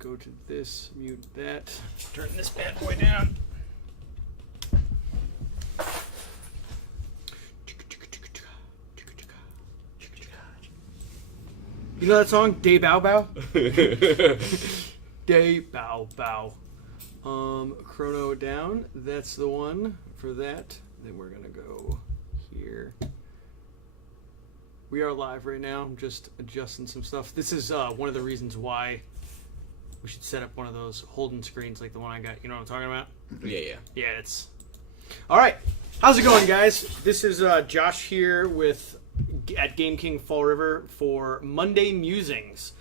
go to this, mute that, turn this bad boy down. You know that song, Day Bow Bow? Day Bow Bow. Chrono down. That's the one for that. Then we're going to go here. We are live right now. I'm just adjusting some stuff. This is one of the reasons why we should set up one of those Holden screens like the one I got. You know what I'm talking about? Yeah. Yeah, it's... All right. How's it going, guys? This is Josh here at gamekingfallriver for Monday Musings.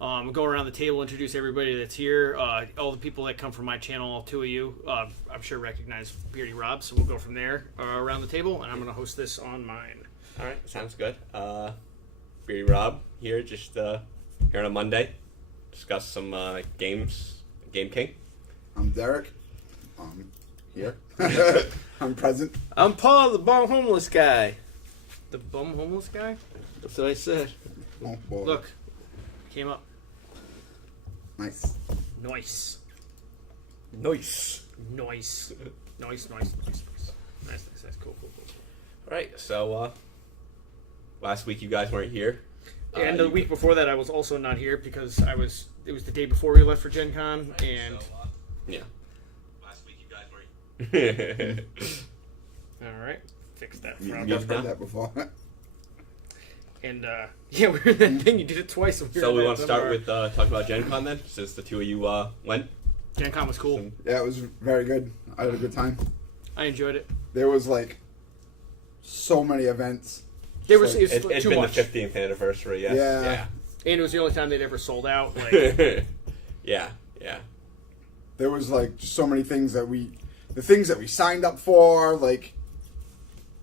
We'll go around the table, introduce everybody that's here. All the people that come from my channel, all two of you, I'm sure recognize Beardy Rob, so we'll go from there around the table, and I'm going to host this on mine. All right, sounds good. Beardy Rob here, just here on a Monday. Discuss some games. Game King. I'm Derrick. Here. I'm present. I'm Paul, the bum homeless guy. The bum homeless guy? That's what I said. Oh, boy. Look, came up. Nice. Nice. Nice. Nice. Nice. Nice. Cool. All right, so last week you guys weren't here. And the week before that, I was also not here because it was the day before we left for Gen Con, and... yeah. Last week you guys weren't All right. Fix that. You've heard that before. And, yeah, we were in that thing. You did it twice. So we want to start with talking about Gen Con then, since the two of you went. Gen Con was cool. Yeah, it was very good. I had a good time. I enjoyed it. There was, so many events. It's It's too been much. the 15th anniversary, yes. Yeah. And it was the only time they'd ever sold out. Yeah. There was, just so many things that the things that we signed up for,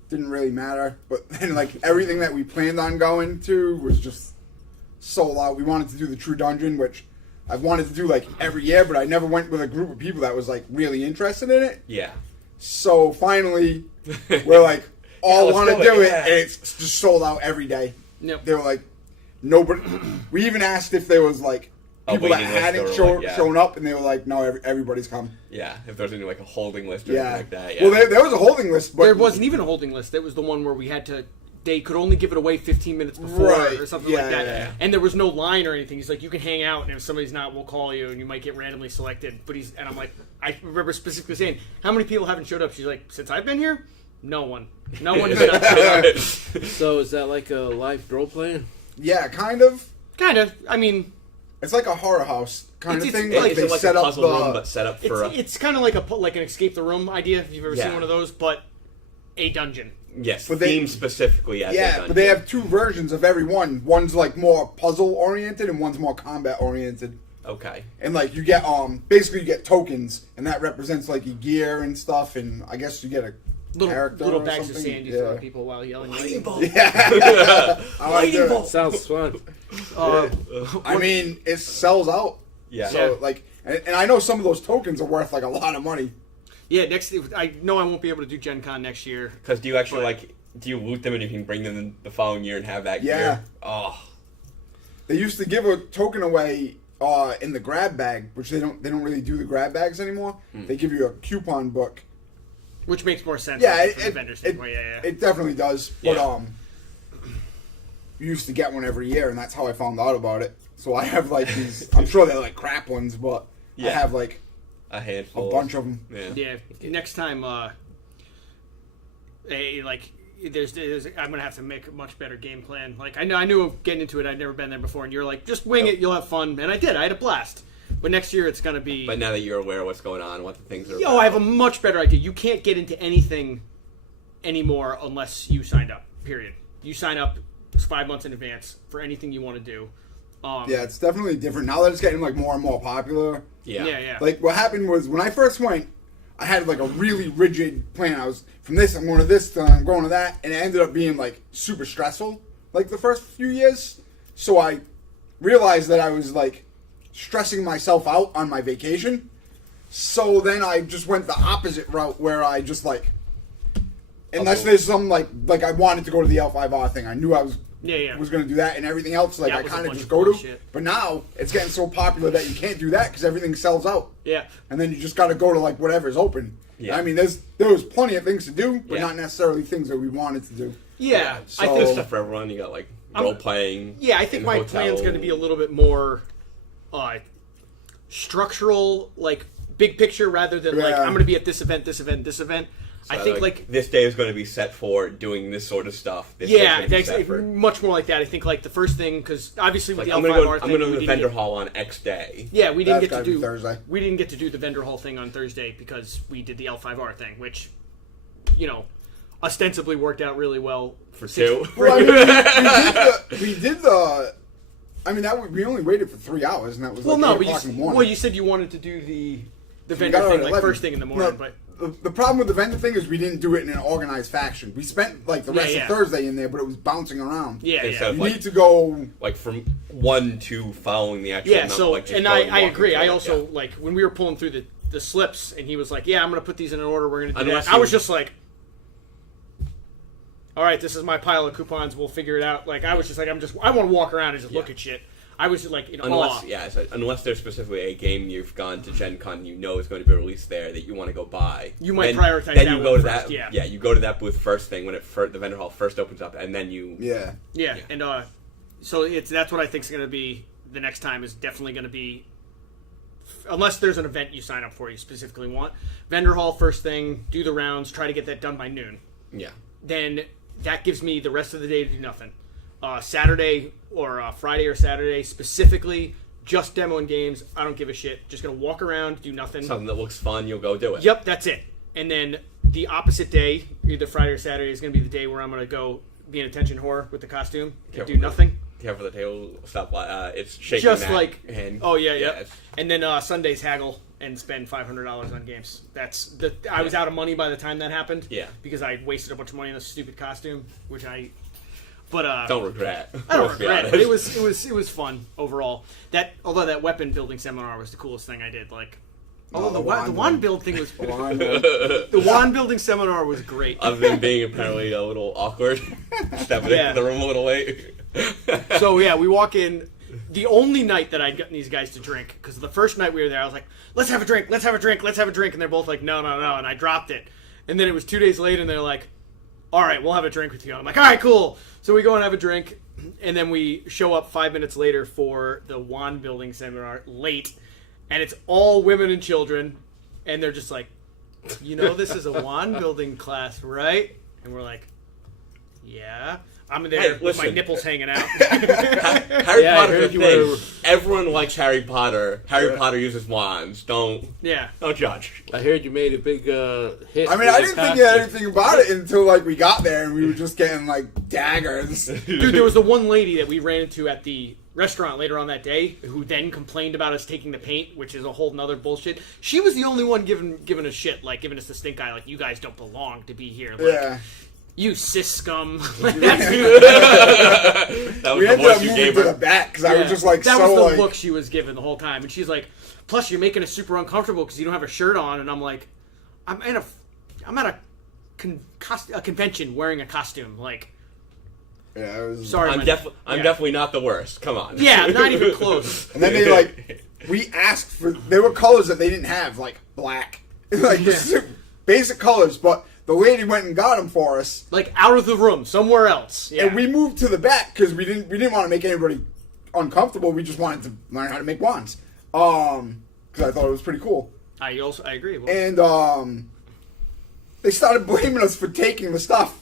didn't really matter. But then, everything that we planned on going to was just sold out. We wanted to do the True Dungeon, which I've wanted to do, every year, but I never went with a group of people that was, really interested in it. Yeah. So, finally, we're, all want to do it, yeah. and it's just sold out every day. Yep. They were nobody. We even asked if there was, people that waiting list hadn't or, shown up, and they were no, everybody's come. Yeah, if there's any, a holding list or Yeah. anything like that, yeah. Well, there was a holding list, but... There wasn't even a holding list. That was the one where we had to... They could only give it away 15 minutes before Right. or something like that. Yeah. And there was no line or anything. He's like, you can hang out, and if somebody's not, we'll call you, and you might get randomly selected. And I'm like, I remember specifically saying, how many people haven't showed up? She's like, since I've been here? No one. No one has not showed up. So is that like a live role playing? Yeah, kind of. Kind of. I mean... It's like a horror house kind of thing. It's They like set a up puzzle room, but set up for It's kind of like an escape the room idea, if you've ever seen Yeah. one of those, but a dungeon. yes, But themed specifically as a Yeah, dungeon. but they have two versions of every one. One's more puzzle oriented, and one's more combat oriented. Okay. And you get basically you get tokens, and that represents your gear and stuff. And I guess you get a character Little or bags of something. sand you throw at people while yelling. Lightning bolt. Yeah, I like Lightning that. bolt. Sounds fun. I mean, it sells out. Yeah. So and I know some of those tokens are worth a lot of money. Yeah, I know I won't be able to do Gen Con next year. Because do you actually do you loot them and you can bring them in the following year and have that Yeah. gear? Oh. They used to give a token away in the grab bag, which they don't really do the grab bags anymore. They give you a coupon book. Which makes more sense. Yeah, from the vendor standpoint. Yeah. It definitely does. But Yeah. you used to get one every year, and that's how I found out about it. So I have these. I'm sure they're crap ones, but I Yeah. have A a handful. bunch of them. Yeah. Yeah. Next time, there's I'm gonna have to make a much better game plan. I knew of getting into it. I'd never been there before, and you're like, just wing it. You'll have fun, and I did. I had a blast. But next year it's gonna be. But now that you're aware of what's going on, what the things are. I have a much better idea. You can't get into anything anymore unless you signed up. Period. You sign up 5 months in advance for anything you want to do. Yeah, it's definitely different now that it's getting more and more popular. Yeah. What happened was when I first went, I had a really rigid plan. I was from this, I'm going to this, then I'm going to that, and it ended up being super stressful. The first few years, so I realized that I was stressing myself out on my vacation. So then I just went the opposite route where I just unless there's some I wanted to go to the L5R thing. I knew I was was going to do that, and everything else like That I was a kind of bunch just of go to. bullshit. But now it's getting so popular that you can't do that because everything sells out. Yeah. And then you just got to go to like whatever's open. Yeah. I mean, there was plenty of things to do, but Yeah. not necessarily things that we wanted to do. Yeah. So- I There's think. stuff for everyone. You got like role playing. Yeah, I think my plan's going to be a little bit more structural, like big picture, rather than like Yeah. I'm going to be at this event, this event, this event. I think like this day is going to be set for doing this sort of stuff. This day is yeah, gonna be that's set for- much more like that. I think like the first thing, because obviously with like, the I'm L5R going thing, to we the didn't vendor get- hall on X day. Yeah, we didn't That's get to gotta be do Thursday. We didn't get to do the vendor hall thing on Thursday because we did the L5R thing, which ostensibly worked out really well For two. Well, I mean, we did the. I mean, we only waited for 3 hours, and that was Well, like no, 8 but o'clock in the morning. well, you said you wanted to do the We vendor got out thing at like 11. first thing in the morning, No, but the problem with the vendor thing is we didn't do it in an organized fashion. We spent like the rest Yeah. of Thursday in there, but it was bouncing around. yeah, Instead yeah. of, You like- need to go. Like from 1 to following the actual. Yeah, number, so like, just and going I walking agree. through I it, also yeah. like when we were pulling through the slips, and he was like, "Yeah, I'm going to put these in an order. We're going to do Unless that." I you- was just like, "All right, this is my pile of coupons. We'll figure it out." Like I was just like, I want to walk around and just look Yeah. at shit. I was just like in Unless, awe. yeah, so unless there's specifically a game you've gone to Gen Con you know is going to be released there that you want to go buy. You might then, prioritize then that you one go to first, that. yeah. You go to that booth first thing when the vendor hall first opens up, and then you. Yeah. Yeah, and so that's what I think is going to be the next time is definitely going to be, unless there's an event you sign up for you specifically want, vendor hall first thing, do the rounds, try to get that done by noon. Yeah. Then that gives me the rest of the day to do nothing. Saturday or Friday or Saturday specifically, just demoing games. I don't give a shit. Just gonna walk around, do nothing. Something that looks fun, you'll go do it. Yep, that's it. And then the opposite day, either Friday or Saturday, is gonna be the day where I'm gonna go be an attention whore with the costume and Careful do with nothing. Careful the table. Stop. It's shaking. Just that like hand. oh yeah. it's- And then Sundays haggle and spend $500 on games. I was out of money by the time that happened. Yeah. Because I wasted a bunch of money on a stupid costume, which But Don't regret. I don't Let's be regret it, honest. but it was fun overall. Although that weapon building seminar was the coolest thing I did. Like, although the the wand wand one. build thing was Wand. the wand building seminar was great. Other than being apparently a little awkward, stepping Yeah. into the room a little late. So yeah, we walk in. The only night that I'd gotten these guys to drink, because the first night we were there, I was like, "Let's have a drink, let's have a drink, let's have a drink," and they're both like, "No, no, no," and I dropped it. And then it was 2 days later, and they're like, "All right, we'll have a drink with you." I'm like, "All right, cool." So we go and have a drink, and then we show up 5 minutes later for the wand building seminar late, and it's all women and children, and they're just like, "This is a wand building class, right?" And we're like, "Yeah." I'm there Hey, with my listen. nipples hanging out. Harry Yeah, I Potter's heard a you thing. were- Everyone likes Harry Potter. Harry Potter uses wands. Don't Yeah. judge. I heard you made a big hit. I mean, with I the didn't think costume. anything about it until like we got there and we were just getting like daggers. Dude, there was the one lady that we ran into at the restaurant later on that day who then complained about us taking the paint, which is a whole nother bullshit. She was the only one giving us shit, like giving us the stink eye, like, you guys don't belong to be here. Like, Yeah. you cis scum. That was We the ended voice up you moving gave to her. the back because I was just like that so was the like. look she was giving the whole time. And she's like, plus you're making us super uncomfortable because you don't have a shirt on. And I'm like, I'm at a convention wearing a costume. Like, Yeah, it was. sorry. I'm my- definitely not the worst. Come on. Yeah, not even close. And then they like, we asked for. There were colors that they didn't have, like black, like Yeah. basic colors. But the lady went and got them for us, Like, out of the room, somewhere else. Yeah. and we moved to the back because we didn't want to make anybody uncomfortable. We just wanted to learn how to make wands, because I thought it was pretty cool. I agree. Well, And they started blaming us for taking the stuff.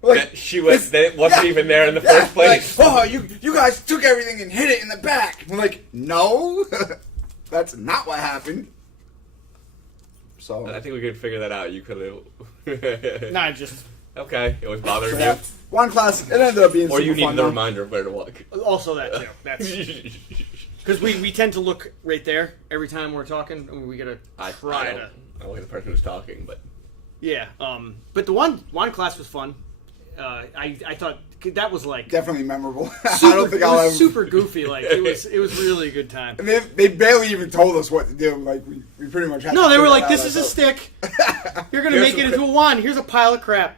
Like that it wasn't yeah, even there in the yeah, first place. Like, oh, you guys took everything and hid it in the back. We're like, no, that's not what happened. So I think we could figure that out. You could have. nah, just Okay, it was bothering yeah, you. one class. It ended up being Or you super fun, needed a though. reminder of where to look. also that too. That's because we tend to look right there every time we're talking, and we gotta I try don't, to. I don't like the person who's talking, but Yeah. But the one class was fun. I thought that was like Definitely memorable. I super, don't think it I'll was ever. super goofy. Like it was really a good time. And they barely even told us what to do. Like we pretty much had. No, to they were figure like, it "This out is a ourselves." stick. You're gonna Here's make it a- into a wand. Here's a pile of crap."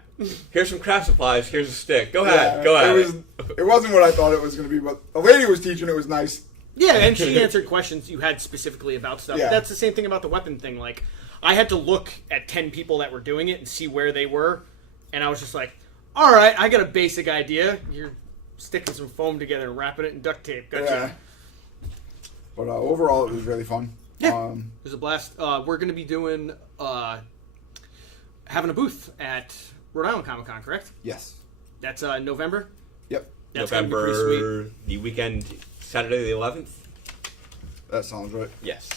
Here's some craft supplies. Here's a stick. Go Yeah, ahead. Go ahead. It wasn't what I thought it was going to be, but the lady was teaching. It was nice. Yeah, and she answered questions you had specifically about stuff. Yeah. That's the same thing about the weapon thing. Like, I had to look at 10 people that were doing it and see where they were, and I was just like, all right, I got a basic idea. You're sticking some foam together and wrapping it in duct tape. Gotcha. Yeah. But overall, it was really fun. Yeah. It was a blast. We're going to be doing, having a booth at Rhode Island Comic Con, correct? Yes. That's November? Yep. That's gonna be pretty sweet. November, the weekend, Saturday the 11th? That sounds right. Yes.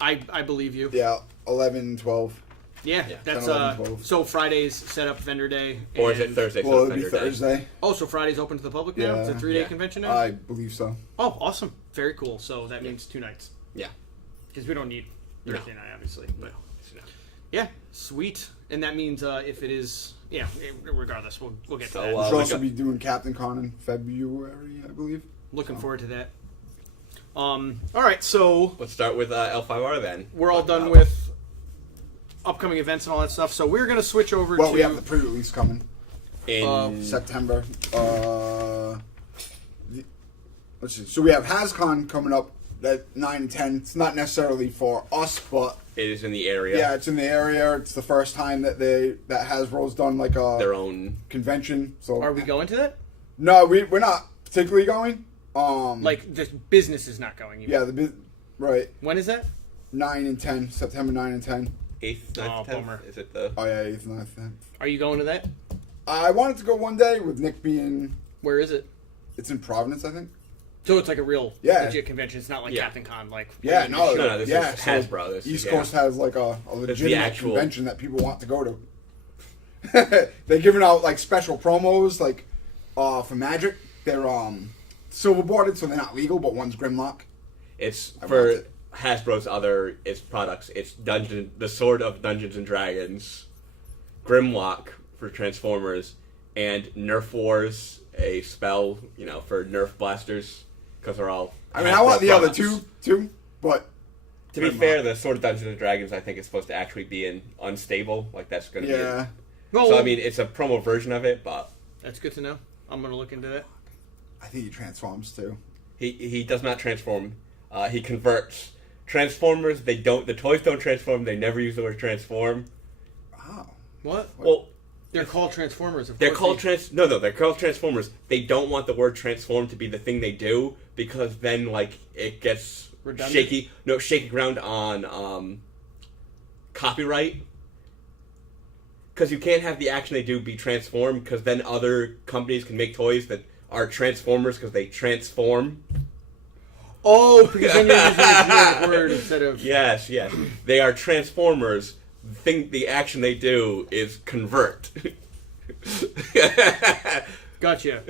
I believe you. Yeah, 11, 12. Yeah, Yeah. that's 10, 11, 12. so Friday's set up vendor day. Or is it and- Thursday? Well, so it'll be Vendor Day? Thursday. Oh, so Friday's open to the public now? It's a Yeah. 3-day Yeah. convention now? I believe so. Oh, awesome. Very cool. So that means 2 nights. Yeah. Because we don't need No. Thursday night, obviously. But No. yeah, sweet. And that means if it is, yeah, regardless, we'll get to So, that. We'll we also got- be doing Captain Con in February, I believe. Looking forward to that. All right, so Let's start with L5R then. we're all done with upcoming events and all that stuff. So we're going to switch over Well, to... we have the pre-release coming. In September. Let's see. So we have HasCon coming up at 9 and 10. It's not necessarily for us, but it is in the area. yeah, it's in the area. It's the first time that Hasbro's done like a Their own. convention. So Are we going to that? No, we're not particularly going. Like, the business is not going. Yeah, right. When is that? 9 and 10. September 9 and 10. 8th, 9th, Oh, 10th? bummer. Is it the... Oh yeah, 8th, 9th, 10th. Are you going to that? I wanted to go one day with Nick being. Where is it? It's in Providence, I think. So it's like a real Yeah. legit convention. It's not like Yeah. Captain Con. Like Yeah, no, No, this yeah, is so Hasbro. This East is, Coast has like a legitimate actual- convention that people want to go to. They're giving out like special promos, like for Magic. They're silver boarded, so they're not legal, but one's Grimlock. It's I for want it. Hasbro's its products. It's the Sword of Dungeons and Dragons, Grimlock for Transformers, and Nerf Wars, a spell, for Nerf blasters, because they're all. I mean, I Hasbro want the other products. two too, but To be Grimlock. fair, the Sword of Dungeons and Dragons, I think, is supposed to actually be in unstable. Like that's going to yeah, be. well, So I mean, it's a promo version of it, but that's good to know. I'm gonna look into that. I think he transforms too. he does not transform. He converts. Transformers, the toys don't transform. They never use the word transform. Wow. What? Well, They're called Transformers. Of they're course called they're called Transformers. They don't want the word transform to be the thing they do because then like it gets Redundant? shaky ground on copyright. Because you can't have the action they do be transformed because then other companies can make toys that are Transformers because they transform. Oh, because then you're using a weird word instead of. Yes, they are Transformers. The action they do is convert. Gotcha.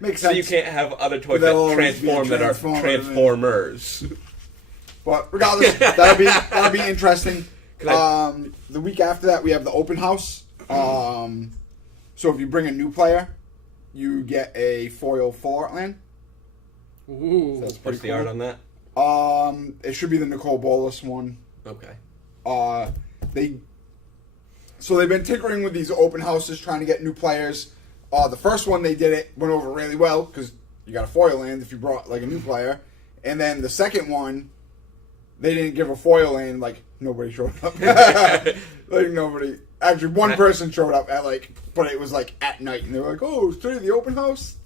Makes So sense. you can't have other toys They'll that always be a transform that are Transformer, Transformers. But regardless, that'll be interesting. Can The week after that, we have the open house. So if you bring a new player, you get a foil full art land. Ooh. That's What's pretty the cool. art on that? It should be the Nicole Bolas one. Okay. They've been tinkering with these open houses, trying to get new players. The first one they did went over really well because you got a foil land if you brought like a new player, and then the second one, they didn't give a foil land. Like nobody showed up. Like nobody. Actually, one person showed up but it was like at night, and they were like, "Oh, today the open house."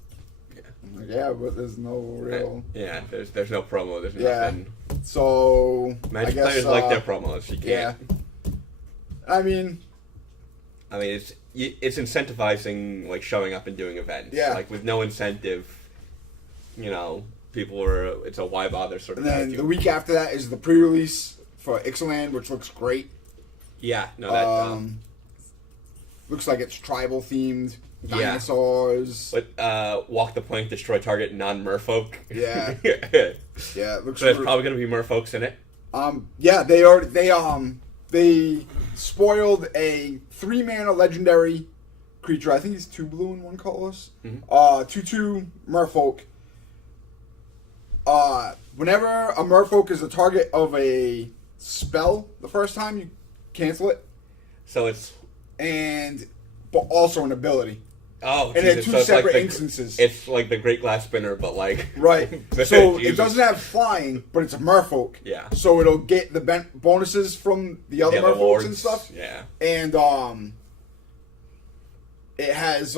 I'm like, yeah, but there's no real. Yeah, there's no promo. There's Yeah. nothing. So Magic I guess, players like their promos. You Yeah. can't. I mean, it's incentivizing like showing up and doing events. Yeah. Like with no incentive, people are. It's a why bother sort of and then attitude. the week after that is the pre-release for Ixalan, which looks great. Yeah. No. That. Looks like it's tribal themed. Yeah. Dinosaurs. But walk the plank, destroy target, non-merfolk. Yeah. Yeah. Yeah, it looks. So there's probably going to be merfolks in it. Yeah, they spoiled a 3-mana legendary creature. I think he's 2 blue and 1 colorless. 2/2 merfolk. Whenever a merfolk is the target of a spell the first time, you cancel it. So it's And but also an ability. Oh, And they're Jesus, two so it's separate like instances. It's like the Great Glass Spinner, but like Right. So it Jesus. doesn't have flying, but it's a merfolk. Yeah. So it'll get the bonuses from the other merfolks lords and stuff. Yeah. And it has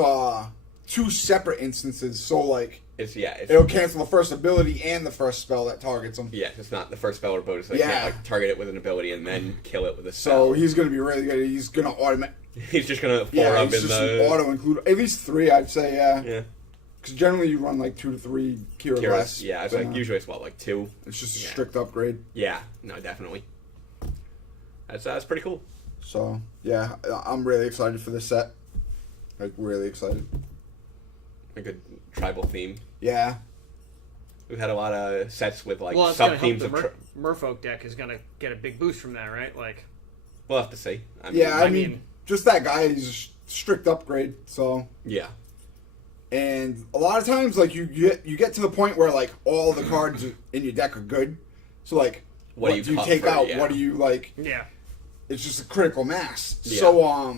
two separate instances. So like it'll cancel the first ability and the first spell that targets them. Yeah, it's not the first spell or bonus. They Yeah. can't like target it with an ability and then kill it with a spell. So he's gonna be really good. He's gonna He's just gonna yeah, up he's in just the auto include at least 3, I'd say. Yeah. yeah. Because generally you run like 2 to 3 Kira Kira's, less. yeah, it's but, like usually it's what, like 2. it's just a yeah. strict upgrade. Yeah, no, definitely. That's pretty cool. So yeah, I'm really excited for this set. Like really excited. A good tribal theme. Yeah. We've had a lot of sets with like Well, it's gonna sub help themes the of. Merfolk deck is gonna get a big boost from that, right? Like, We'll have to see. I mean, just that guy is a strict upgrade. So yeah. and a lot of times, like you get to the point where like all the cards in your deck are good. So like, what do you cut take for, out? yeah. What do you like? yeah, It's just a critical mass. Yeah. So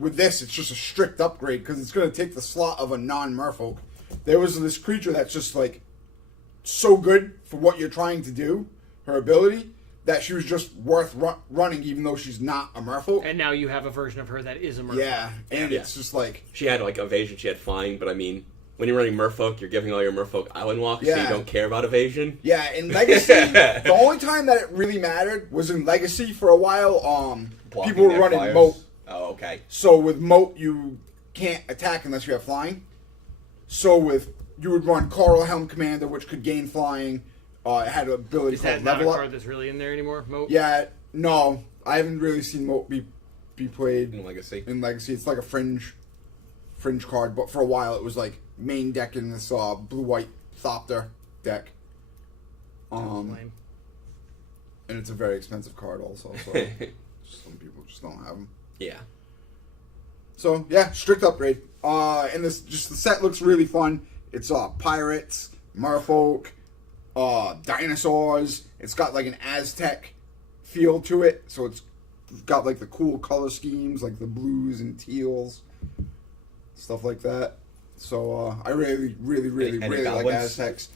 with this, it's just a strict upgrade because it's going to take the slot of a non-merfolk. There was this creature that's just like so good for what you're trying to do, her ability, that she was just worth running even though she's not a merfolk. and now you have a version of her that is a Merfolk. Yeah, and Yeah. it's just like She had like evasion, she had flying, but I mean, when you're running Merfolk, you're giving all your Merfolk island walks, so Yeah. you don't care about evasion. yeah. In Legacy, the only time that it really mattered was in Legacy for a while. Blocking People were their running flyers. moat. Oh, okay. So with moat, you can't attack unless you have flying. So you would run Coral Helm Commander, which could gain flying. It had an ability Is called that not a Level Up. card that's really in there anymore? Moat? Yeah, no, I haven't really seen moat be played In Legacy. in Legacy. It's like a fringe card, but for a while it was like main deck in this blue-white Thopter deck. Sounds lame. And it's a very expensive card also, so some people just don't have them. Yeah. So yeah, strict upgrade. And the set looks really fun. It's pirates, merfolk, dinosaurs. It's got like an Aztec feel to it, so it's got like the cool color schemes, like the blues and teals, stuff like that. So I really Any like goblins? Aztecs.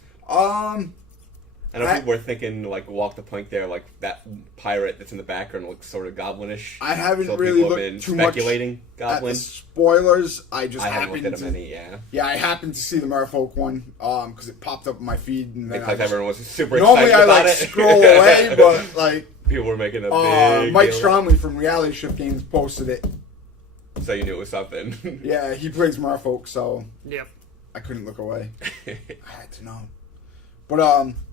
I know people were thinking, like, walk the plank there, like, that pirate that's in the background looks sort of goblinish. I haven't so really people have looked been too much speculating at the goblins. spoilers. I just I haven't happened looked at them to, any, yeah. yeah, I happened to see the Merfolk one because it popped up in my feed, and then Because I just, everyone was super normally excited I about like it. scroll away, but like People were making a big Mike deal. Stromley from Reality Shift Games posted it. So you knew it was something. Yeah, he plays Merfolk, so Yep. I couldn't look away. I had to know. But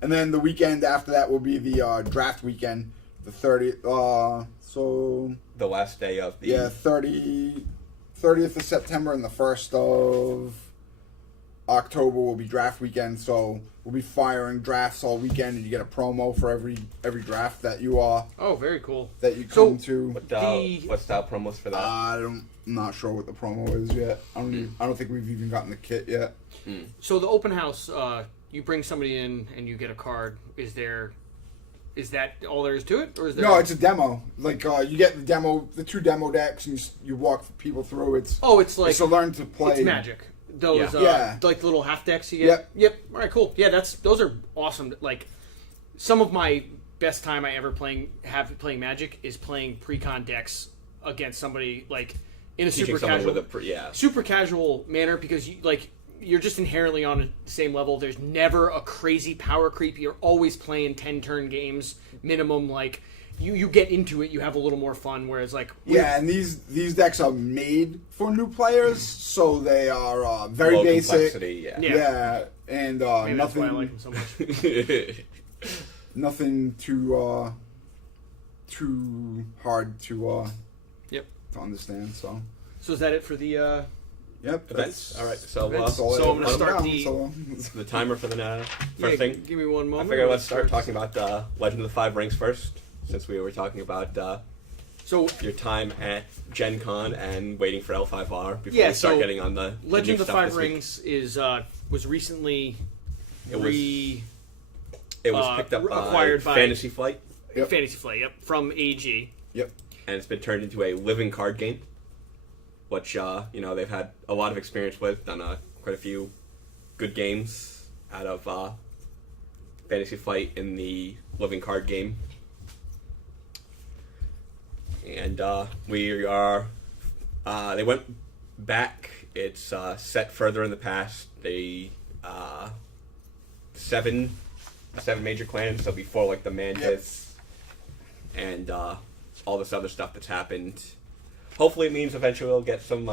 and then the weekend after that will be the draft weekend, the 30th. So The last day of the... yeah, 30th of September and the 1st of October will be draft weekend. So we'll be firing drafts all weekend, and you get a promo for every draft that you Oh, very cool. that you So- come to. What style promos for that? I'm not sure what the promo is yet. I don't think we've even gotten the kit yet. So the open house, you bring somebody in and you get a card. Is that all there is to it, or is there? No, it's a demo. Like you get the 2 demo decks, and you walk people through. It's like to learn to play. it's Magic. Those Yeah. like the little half decks you get. Yep. All right, cool. Yeah, those are awesome. Like some of my best time I ever playing Magic is playing pre-con decks against somebody like in a Teaching super someone casual, with a... super casual manner because you're just inherently on the same level. There's never a crazy power creep. You're always playing 10-turn games minimum. Like you get into it, you have a little more fun. Whereas like Yeah, and these decks are made for new players, so they are very Low basic. complexity, Yeah. Yeah, and maybe that's why I nothing like them so much. nothing too hard to Yep. to understand. So So is that it for the? yep, Events. All right, so Events. all I So I'm gonna wrote start down, the- so- the timer for the first Yeah, thing. give me one I moment. figured let's start talking about Legend of the Five Rings first, since we were talking about So your time at Gen Con and waiting for L5R before Yeah, we start so getting on the Legend new of the stuff Five this week. Rings is was recently It was picked up acquired by Fantasy Flight, Yep. Fantasy Flight. Yep, from AG. Yep. and it's been turned into a living card game. which they've had a lot of experience with, done quite a few good games out of Fantasy Flight in the living card game. And we are. They went back. It's set further in the past. They seven major clans. So before like the Mantis and all this other stuff that's happened. Hopefully, it means eventually we'll get some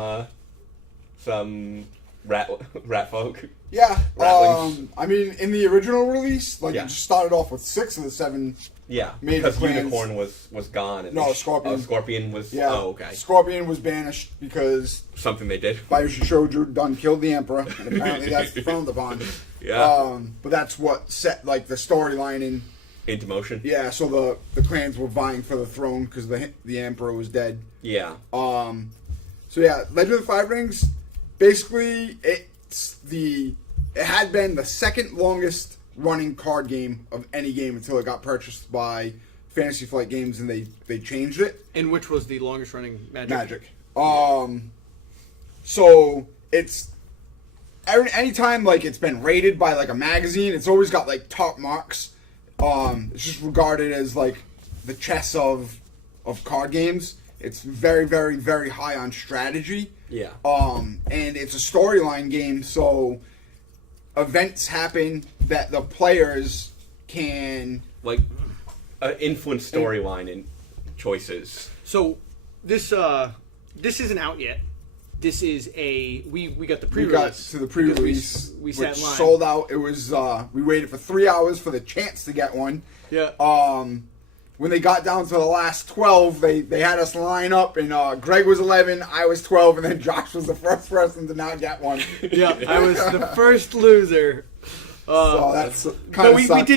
rat folk. Yeah. Rattlings. I mean, in the original release, like Yeah. it just started off with 6 of the 7. Yeah, Major because clans. Unicorn was gone. And No, Scorpion. Scorpion was. Yeah. Oh, okay. Scorpion was banished because Something they did. Bayushishoju done killed the Emperor, and apparently that's frowned upon. Yeah. But that's what set like the storyline in. Into motion. Yeah, so the clans were vying for the throne because the Emperor was dead. Yeah. So yeah, Legend of the Five Rings, basically it had been the second longest running card game of any game until it got purchased by Fantasy Flight Games and they changed it. And which was the longest running Magic? So it's anytime like it's been rated by like a magazine, it's always got like top marks. It's just regarded as like the chess of card games. It's very, very, very high on strategy. Yeah. And it's a storyline game, so events happen that the players can Like, influence storyline and choices. So this isn't out yet. This is we got the we got pre-release. to the pre-release, We which sat in line. sold out. It was we waited for 3 hours for the chance to get one. Yeah. When they got down to the last 12, they had us line up, and Greg was 11, I was 12, and then Josh was the first person to not get one. Yeah, I was the first loser. So that's But kind of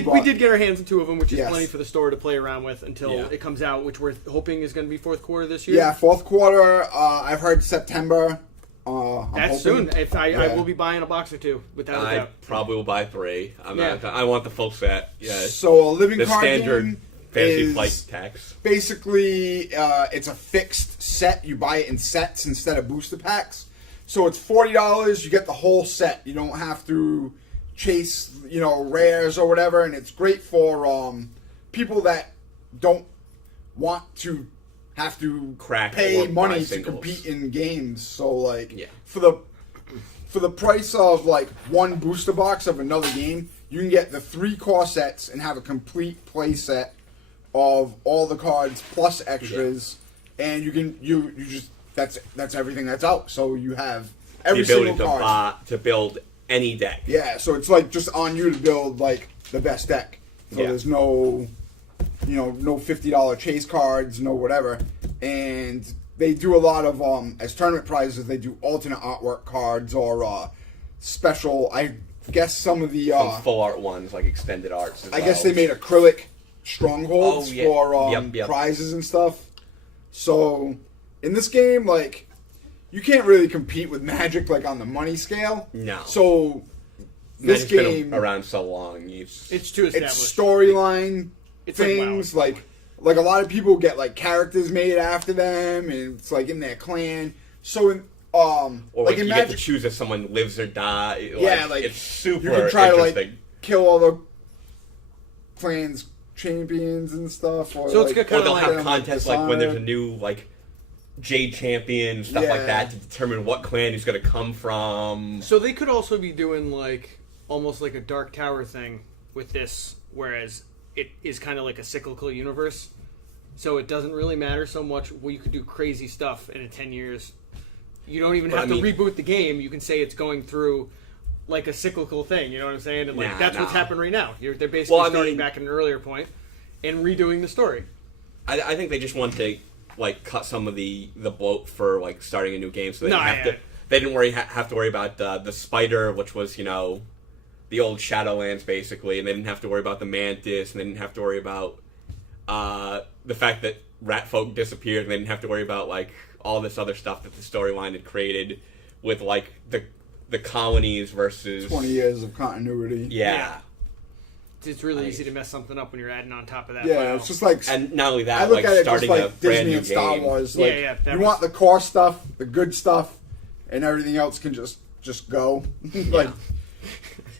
we did get our hands on 2 of them, which is Yes. plenty for the store to play around with until Yeah. it comes out, which we're hoping is going to be fourth quarter this year. Yeah, fourth quarter. I've heard September. I'm That's hoping. soon. If I Yeah. will be buying a box or 2 without a I doubt. probably will buy 3. Yeah. I want the full set. Yeah. So a living The card standard game Fantasy is Flight tax. basically it's a fixed set. You buy it in sets instead of booster packs. So it's $40. You get the whole set. You don't have to chase rares or whatever, and it's great for people that don't want to have to Crack pay or buy money to singles. compete in games. So like Yeah. for the price of like one booster box of another game, you can get the 3 core sets and have a complete play set of all the cards plus extras, and you just that's everything that's out. So you have every The ability single card. to build any deck. Yeah, so it's like just on you to build like the best deck. So Yeah. there's no no $50 chase cards, no whatever. And they do a lot of as tournament prizes, they do alternate artwork cards or special. I guess some of the Some full art ones, like extended arts. I guess they made acrylic strongholds Oh, yeah. for Yep. prizes and stuff. So in this game, like you can't really compete with Magic like on the money scale. No. So this Magic's been game, around so long. It's too established. it's storyline It's like things WoW. like a lot of people get like characters made after them, and it's like in their clan. So in Or like like in you get to Magic, choose if someone lives or die. yeah, like it's super you can try to interesting. like kill all the clans champions and stuff. Or, So it's like, kinda Or they'll like have them, contests like when there's a Dishonor. new like Jade champion, stuff like Yeah. that, to determine what clan he's going to come from. So they could also be doing like almost like a Dark Tower thing with this, whereas it is kind of like a cyclical universe. So it doesn't really matter so much. Well, you could do crazy stuff in 10 years. You don't even But have I to mean- reboot the game. You can say it's going through like a cyclical thing. You know what I'm saying? And like Nah, that's what's nah. happened right now. They're basically Well, I starting mean- back at an earlier point and redoing the story. I think they just want to like cut some of the bloat for like starting a new game, so they No, didn't have yeah. to. They didn't have to worry about the spider, which was the old Shadowlands basically, and they didn't have to worry about the mantis, and they didn't have to worry about the fact that rat folk disappeared, and they didn't have to worry about like all this other stuff that the storyline had created with like the colonies versus 20 years of continuity. Yeah. it's really easy to mess something up when you're adding on top of that. Yeah, it's just like, And not only that, I look like at it just starting like a brand Disney new and Star game. Wars. Like, that you want the core stuff, the good stuff, and everything else can just go. Like,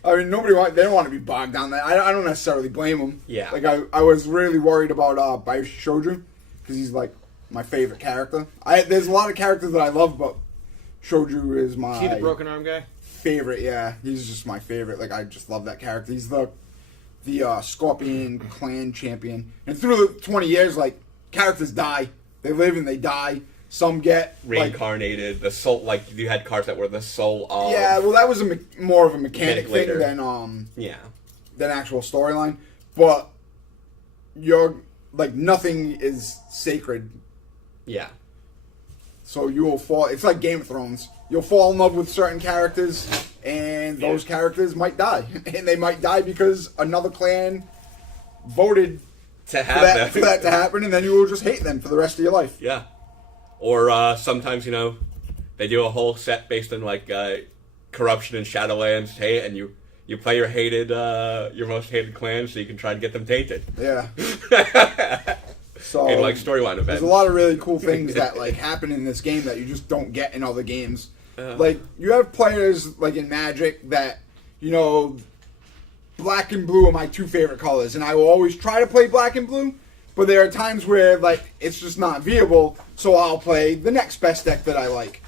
I mean, they don't want to be bogged down there. I don't necessarily blame them. Yeah. Like, I was really worried about Shoju, because he's, like, my favorite character. There's a lot of characters that I love, but Shoju is my... Is he the broken arm guy? Favorite, yeah. He's just my favorite. Like, I just love that character. He's the Scorpion clan champion. And through the 20 years, like, characters die. They live and they die. Some get reincarnated. The soul, like you had cards that were the soul of. Yeah, well, that was more of a mechanic thing later. than actual storyline. But you're like, nothing is sacred. Yeah. So you will fall. It's like Game of Thrones. You'll fall in love with certain characters, and those characters might die, and they might die because another clan voted to have for that to happen, and then you will just hate them for the rest of your life. Yeah. Or sometimes, they do a whole set based on like corruption and Shadowlands, and you play your most hated clan, so you can try and get them tainted. Yeah. So in like storyline events, there's a lot of really cool things that like happen in this game that you just don't get in other games. Like, you have players like in Magic that, black and blue are my two favorite colors, and I will always try to play black and blue. But there are times where, like, it's just not viable, so I'll play the next best deck that I like.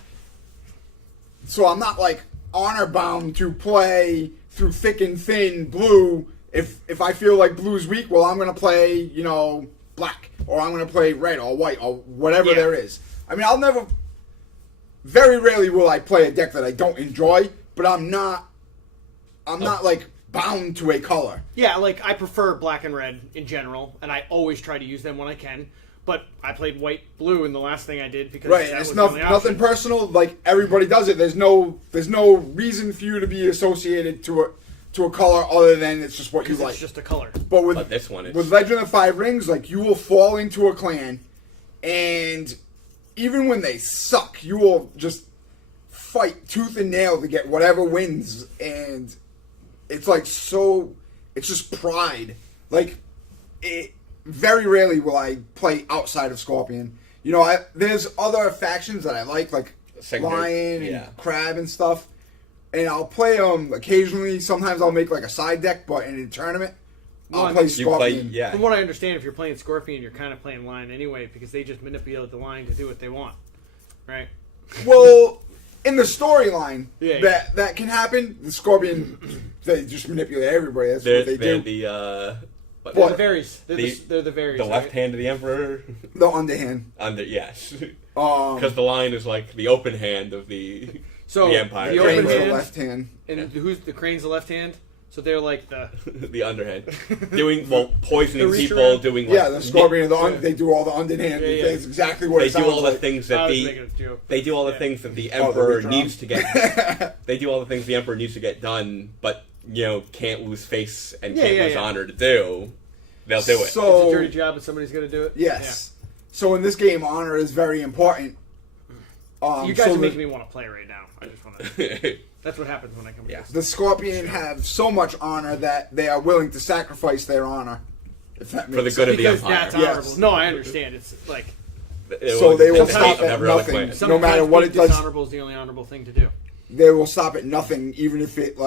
So I'm not, like, honor-bound to play through thick and thin blue. If I feel like blue's weak, well, I'm going to play, black. Or I'm going to play red or white or whatever there is. I mean, very rarely will I play a deck that I don't enjoy, but I'm not, like, bound to a color. Yeah, like, I prefer black and red in general, and I always try to use them when I can. But I played white blue in the last thing I did because that it's was the only option. nothing personal. Like, everybody does it. There's no reason for you to be associated to a color other than it's just what you like. It's just a color. But this one, with Legend of Five Rings, like, you will fall into a clan, and even when they suck, you will just fight tooth and nail to get whatever wins, and it's like it's just pride. Like, very rarely will I play outside of Scorpion. There's other factions that I like Lion and Crab and stuff, and I'll play them occasionally. Sometimes I'll make like a side deck, but in a tournament, I'll play Scorpion. From what I understand, if you're playing Scorpion, you're kind of playing Lion anyway because they just manipulate the line to do what they want, right? Well, in the storyline, that can happen. The Scorpion, they just manipulate everybody. That's what they do. They're the Varys. They're the Varys. The left hand of the Emperor. The underhand. Yes. Because the Lion is like the open hand of the Empire. The open Crane's hand, the left hand. And who's the Crane's the left hand? So they're like the the underhand, poisoning people, around. doing the Scorpion and they do all the underhand. That's exactly what they it sounds do. All like. the things that they do all the things that the Emperor needs to get. They do all the things the Emperor needs to get done, but can't lose face and can't lose honor to do. They'll do it. So, it's a dirty job, and somebody's going to do it. Yes. Yeah. So in this game, honor is very important. You guys are making me want to play right now. I just want to. That's what happens when I come here. The Scorpion have so much honor that they are willing to sacrifice their honor. If that makes for the good of the because Empire. That's honorable. No, I understand. It's like so they will stop at nothing, no matter what it does. Dishonorable is the only honorable thing to do. They will stop at nothing, even if it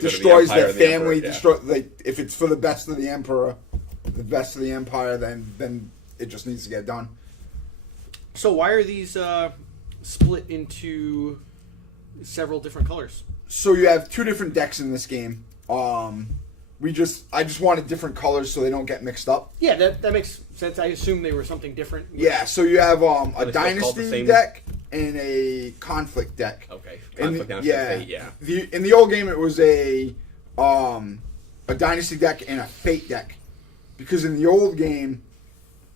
destroys their family. If it's for the best of the Emperor, the best of the Empire, then it just needs to get done. So why are these split into several different colors? So you have two different decks in this game. I just wanted different colors so they don't get mixed up. Yeah, that makes sense. I assume they were something different. Yeah, so you have a Dynasty deck and a Conflict deck. Okay, Conflict in the old game, it was a Dynasty deck and a Fate deck. Because in the old game,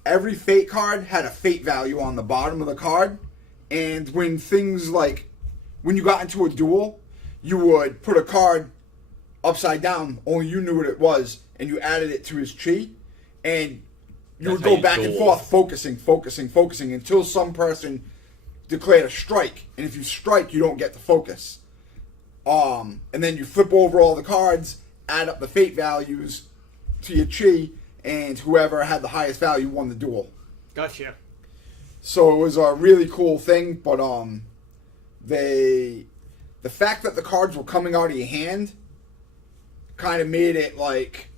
every Fate card had a Fate value on the bottom of the card. And when you got into a duel, you would put a card upside down, only you knew what it was, and you added it to his chi, and you would go back and forth, focusing, until some person declared a strike. And if you strike, you don't get the focus. And then you flip over all the cards, add up the Fate values, to your chi, and whoever had the highest value won the duel. Gotcha. So it was a really cool thing, but the fact that the cards were coming out of your hand kind of made it like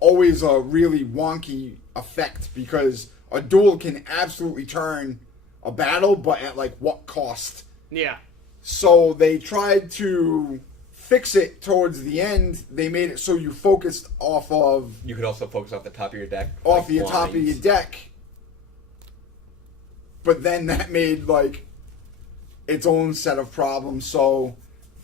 always a really wonky effect, because a duel can absolutely turn a battle, but at like what cost? Yeah. So they tried to fix it towards the end. They made it so you focused off of You could also focus off the top of your deck. off like the top of your blinds. deck. But then that made like its own set of problems. So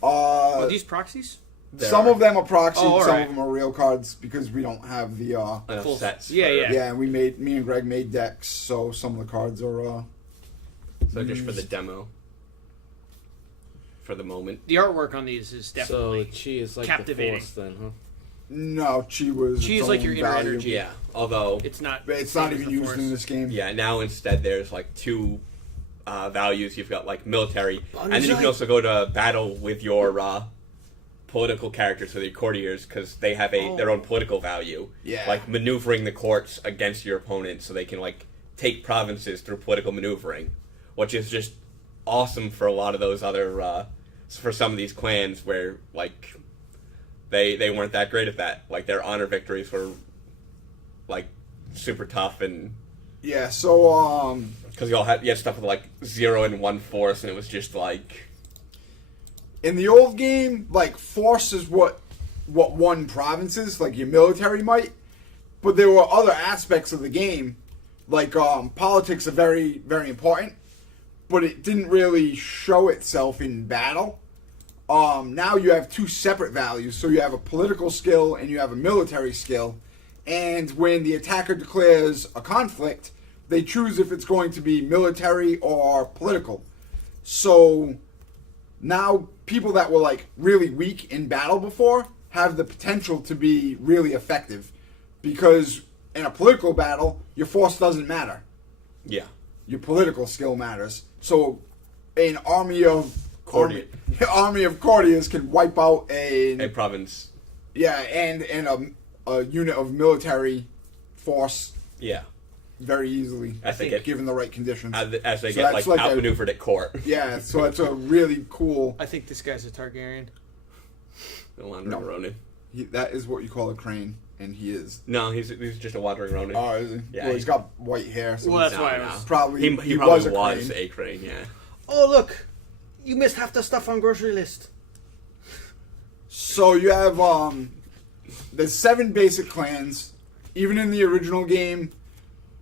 Are these proxies? some of them are proxied, Oh, all some right. of them are real cards, because we don't have the Enough Full- sets. yeah, for- yeah. yeah, me and Greg made decks, so some of the cards are So just for the demo. For the moment. The artwork on these is So definitely chi is like captivating. the force then, huh? no, chi was Chi its is like own your inner value. energy. Yeah. Although It's not. But it's same not as even the used Force. in this game. yeah, now instead there's like two values. You've got like military, and then you Ludite. can also go to battle with your political characters, with your courtiers, because they have their own political value. Yeah. Like maneuvering the courts against your opponent, so they can like take provinces through political maneuvering, which is just awesome for a lot of those other for some of these clans where like they weren't that great at that. Like their honor victories were like super tough, and Yeah, so because you had stuff with like 0 and 1 force, and it was just like in the old game, like force is what won provinces, like your military might. But there were other aspects of the game, like politics are very, very important, but it didn't really show itself in battle. Now you have two separate values, so you have a political skill and you have a military skill. And when the attacker declares a conflict, they choose if it's going to be military or political. So now people that were like really weak in battle before have the potential to be really effective, because in a political battle, your force doesn't matter. yeah. Your political skill matters. So an army of courtiers can wipe out A province. and a unit of military force Yeah. very easily, As they get given the right conditions. as they So get that's like like a- outmaneuvered at court. Yeah, so it's a really cool. I think this guy's a Targaryen. The wandering No. Ronin. That is what you call a crane, and he is. No, he's just a wandering Ronin. Oh, is he? Yeah, Well, he's got white hair, so Well, he's that's why I was. probably he he probably was a crane. a crane. Yeah. Oh look, you missed half the stuff on grocery list. So you have there's 7 basic clans. Even in the original game,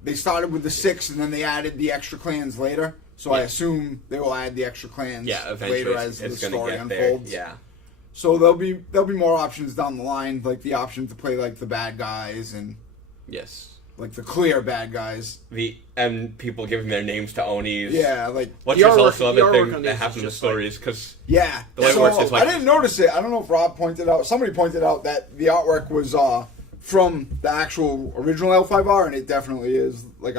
they started with the 6, and then they added the extra clans later. So I Yeah. assume they will add the extra clans Yeah. Eventually, later as it's the gonna story get unfolds. there. Yeah. So there'll be more options down the line, like the option to play like the bad guys and Yes. like the clear bad guys. And people giving their names to Onis. Yeah, like Which The is artwork- also the another artwork thing on that this happened in the is just like- stories, because yeah. The way it so works is like- I didn't notice it. I don't know if Rob pointed out. Somebody pointed out that the artwork was from the actual original L5R, and it definitely is. Like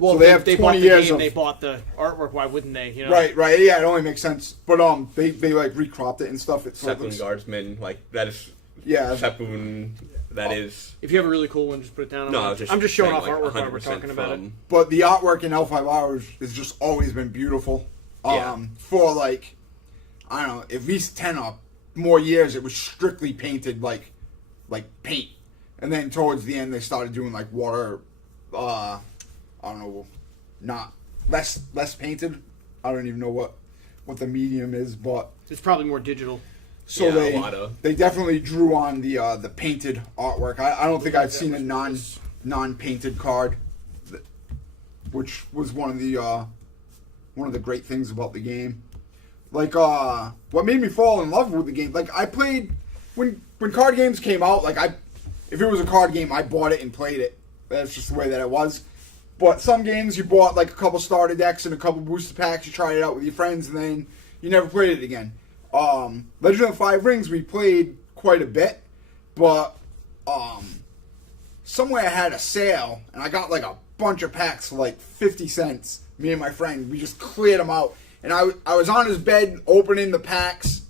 Well, So they have they 20 bought the years game, of- they bought the artwork. Why wouldn't they? You know. right, yeah, it only makes sense. But they like recropped it and stuff. It's Sepun Guardsman, like that is yeah. Sepun. That is. If you have a really cool one, just put it down. No, I'm just showing saying, off like, artwork while we're 100% talking about it. from- But the artwork in L5R has just always been beautiful. Yeah. For like, I don't know, at least 10 or more years, it was strictly painted like paint. And then towards the end, they started doing like water, I don't know, not less painted. I don't even know what the medium is, but It's probably more digital. so Yeah, a lot they of- they definitely drew on the painted artwork. I don't think I've seen a non-painted card, which was one of the great things about the game. Like what made me fall in love with the game. Like I played when card games came out. Like if it was a card game, I bought it and played it. That's just the way that it was. But some games you bought like a couple starter decks and a couple booster packs. You tried it out with your friends, and then you never played it again. Legend of the Five Rings we played quite a bit, but somewhere I had a sale and I got like a bunch of packs for like 50 cents. Me and my friend, we just cleared them out, and I was on his bed opening the packs,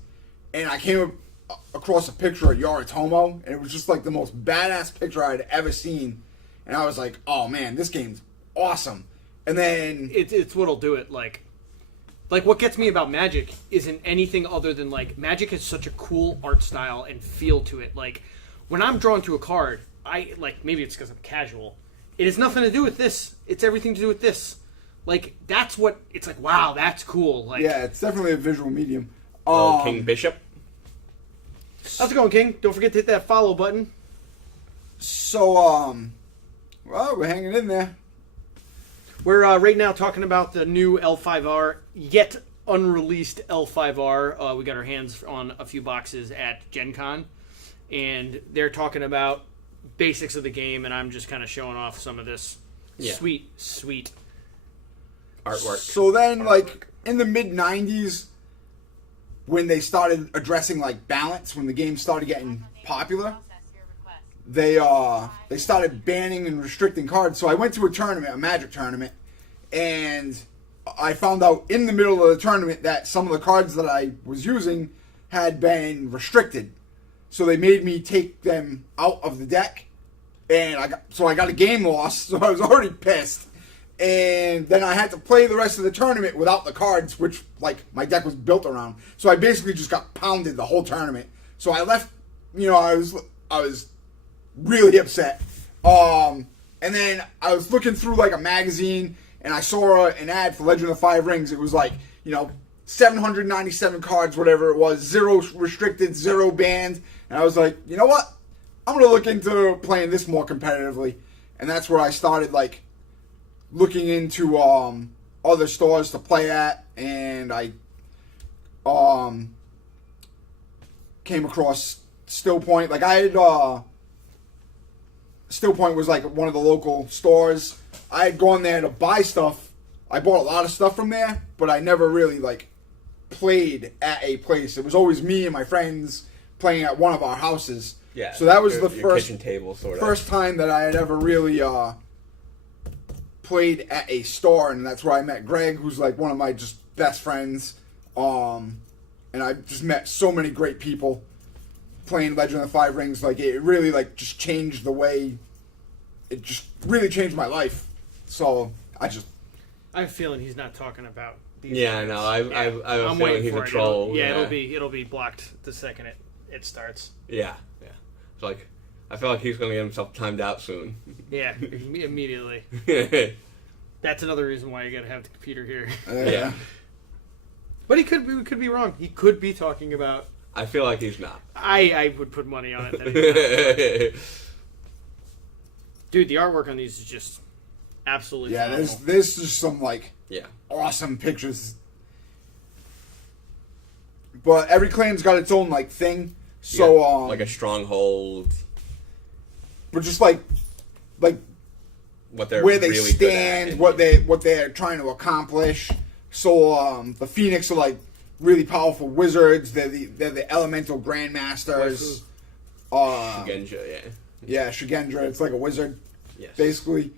and I came across a picture of Yoritomo, and it was just like the most badass picture I'd ever seen. And I was like, oh man, this game's awesome. And then it's what'll do it. Like what gets me about Magic isn't anything other than like Magic has such a cool art style and feel to it. Like when I'm drawn to a card, I like maybe it's because I'm casual. It has nothing to do with this. It's everything to do with this. Like that's what it's like. Wow, that's cool. Like yeah, it's definitely a visual medium. King Bishop. How's it going, King? Don't forget to hit that follow button. So well, we're hanging in there. We're right now talking about the new L5R, yet unreleased L5R. We got our hands on a few boxes at Gen Con, and they're talking about basics of the game, and I'm just kind of showing off some of this sweet Artwork. So then, like, in the mid-90s, when they started addressing, like, balance, when the game started getting popular, they started banning and restricting cards. So I went to a tournament, a Magic tournament, and I found out in the middle of the tournament that some of the cards that I was using had been restricted. So they made me take them out of the deck, and I got a game loss, so I was already pissed. And then I had to play the rest of the tournament without the cards, which, like, my deck was built around. So I basically just got pounded the whole tournament. So I left, I was really upset. And then I was looking through, like, a magazine, and I saw an ad for Legend of the Five Rings. It was like, 797 cards, whatever it was, 0 restricted, 0 banned. And I was like, you know what? I'm going to look into playing this more competitively. And that's where I started, like, looking into other stores to play at, and I came across Still Point. Like, I had Still Point was like one of the local stores. I had gone there to buy stuff. I bought a lot of stuff from there, but I never really like played at a place. It was always me and my friends playing at one of our houses. Yeah. So that was your the first kitchen table, sort of. first time that I had ever really played at a store, and that's where I met Greg, who's like one of my just best friends. And I just met so many great people playing Legend of the Five Rings. Like, it really like just changed the way. It just really changed my life. So I have a feeling he's not talking about these. Yeah, no, I have a I'm feeling waiting he's for a it. troll. It'll be blocked the second it starts. Yeah. It's like, I feel like he's going to get himself timed out soon. Yeah, immediately. That's another reason why you got to have the computer here. Yeah. But we could be wrong. He could be talking about. I feel like he's not. I would put money on it that he's not. Dude, the artwork on these is just absolutely phenomenal. there's just some like Yeah. awesome pictures. But every clan's got its own like thing. So like a stronghold. But just like What they're where they really stand, good at. what they're trying to accomplish. So the Phoenix are like really powerful wizards. They're the elemental grandmasters. Shigenja, yeah. Yeah, Shigendra. It's like a wizard, Yes. basically.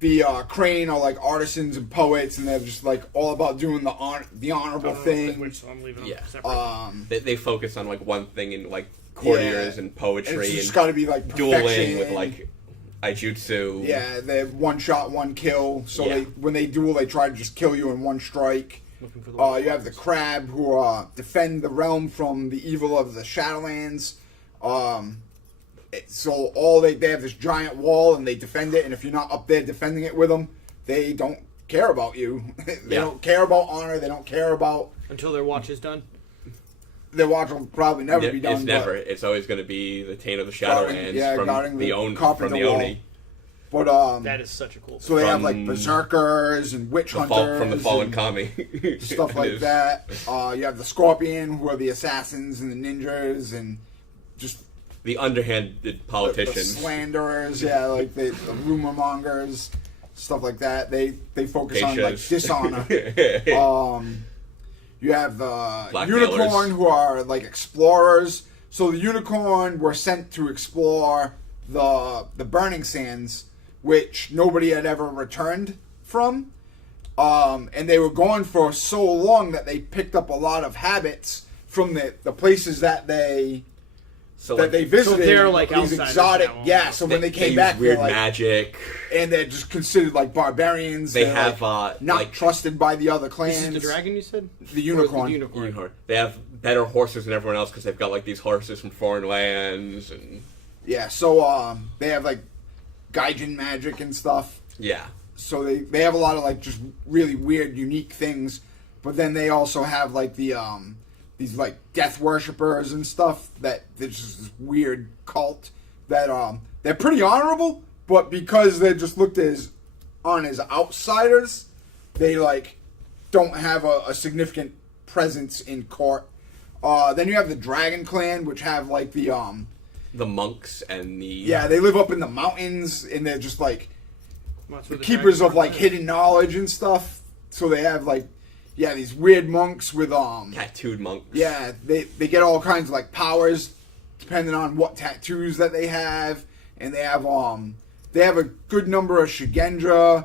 The Crane are like artisans and poets, and they're just like all about doing the honorable thing. Which, so I'm leaving them Yeah. separate. They focus on like one thing in like courtiers and poetry and it's and just got to be like dueling perfection. with like Aijutsu. Yeah, they one shot, one kill. So Yeah. when they duel, they try to just kill you in one strike. Looking for the You have the Crab who defend the realm from the evil of the Shadowlands. So they have this giant wall and they defend it, and if you're not up there defending it with them, they don't care about you. They don't care about honor. They don't care about until their watch is done. their watch will probably never be done. It's never. It's always going to be the Taint of the Shadowlands guarding from carpet the wall. Oni. But That is such a cool. so they have like berserkers and witch hunters From the Fallen and Kami. stuff like that. You have the Scorpion, who are the assassins and the ninjas, and just The underhanded the politicians. slanderers. Yeah, like the rumor mongers, stuff like that. They focus on like Geishas. dishonor. You have the Black Unicorn, Veilers. who are like explorers. So the Unicorn were sent to explore the Burning Sands, which nobody had ever returned from. And they were gone for so long that they picked up a lot of habits from the places that they So that like, they visited. So they're, like, these outsiders exotic, now. yeah. So when they came use back, weird they're like, magic. and they're just considered like barbarians. They They're, have like, not like trusted by the other clans. This is the dragon you said? The unicorn. Or the unicorn. unicorn. They have better horses than everyone else because they've got like these horses from foreign lands and Yeah. So they have like Gaijin magic and stuff. yeah. So they have a lot of like just really weird, unique things. But then they also have like the these like death worshippers and stuff that there's just this weird cult that they're pretty honorable, but because they're just looked as outsiders, they like don't have a significant presence in court. Then you have the Dragon Clan, which have like the monks and the yeah, they live up in the mountains and they're just like Well, that's where the keepers dragon of like are. hidden knowledge and stuff. So they have like these weird monks with tattooed monks. yeah, they get all kinds of like powers depending on what tattoos that they have, and they have a good number of Shigendra.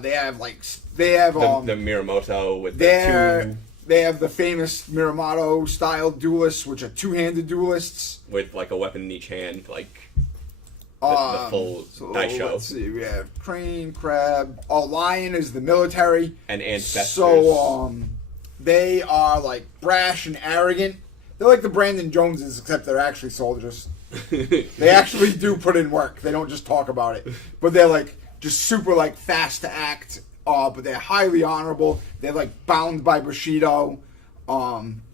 They have the Miramoto with the two they have the famous Miramoto style duelists, which are two-handed duelists. with like a weapon in each hand, like the full dice show. Let's see, we have crane, crab. Lion is the military. And ancestors. So, they are like brash and arrogant. They're like the Brandon Joneses, except they're actually soldiers. They actually do put in work. They don't just talk about it. But they're like just super like fast to act. But they're highly honorable. They're like bound by Bushido.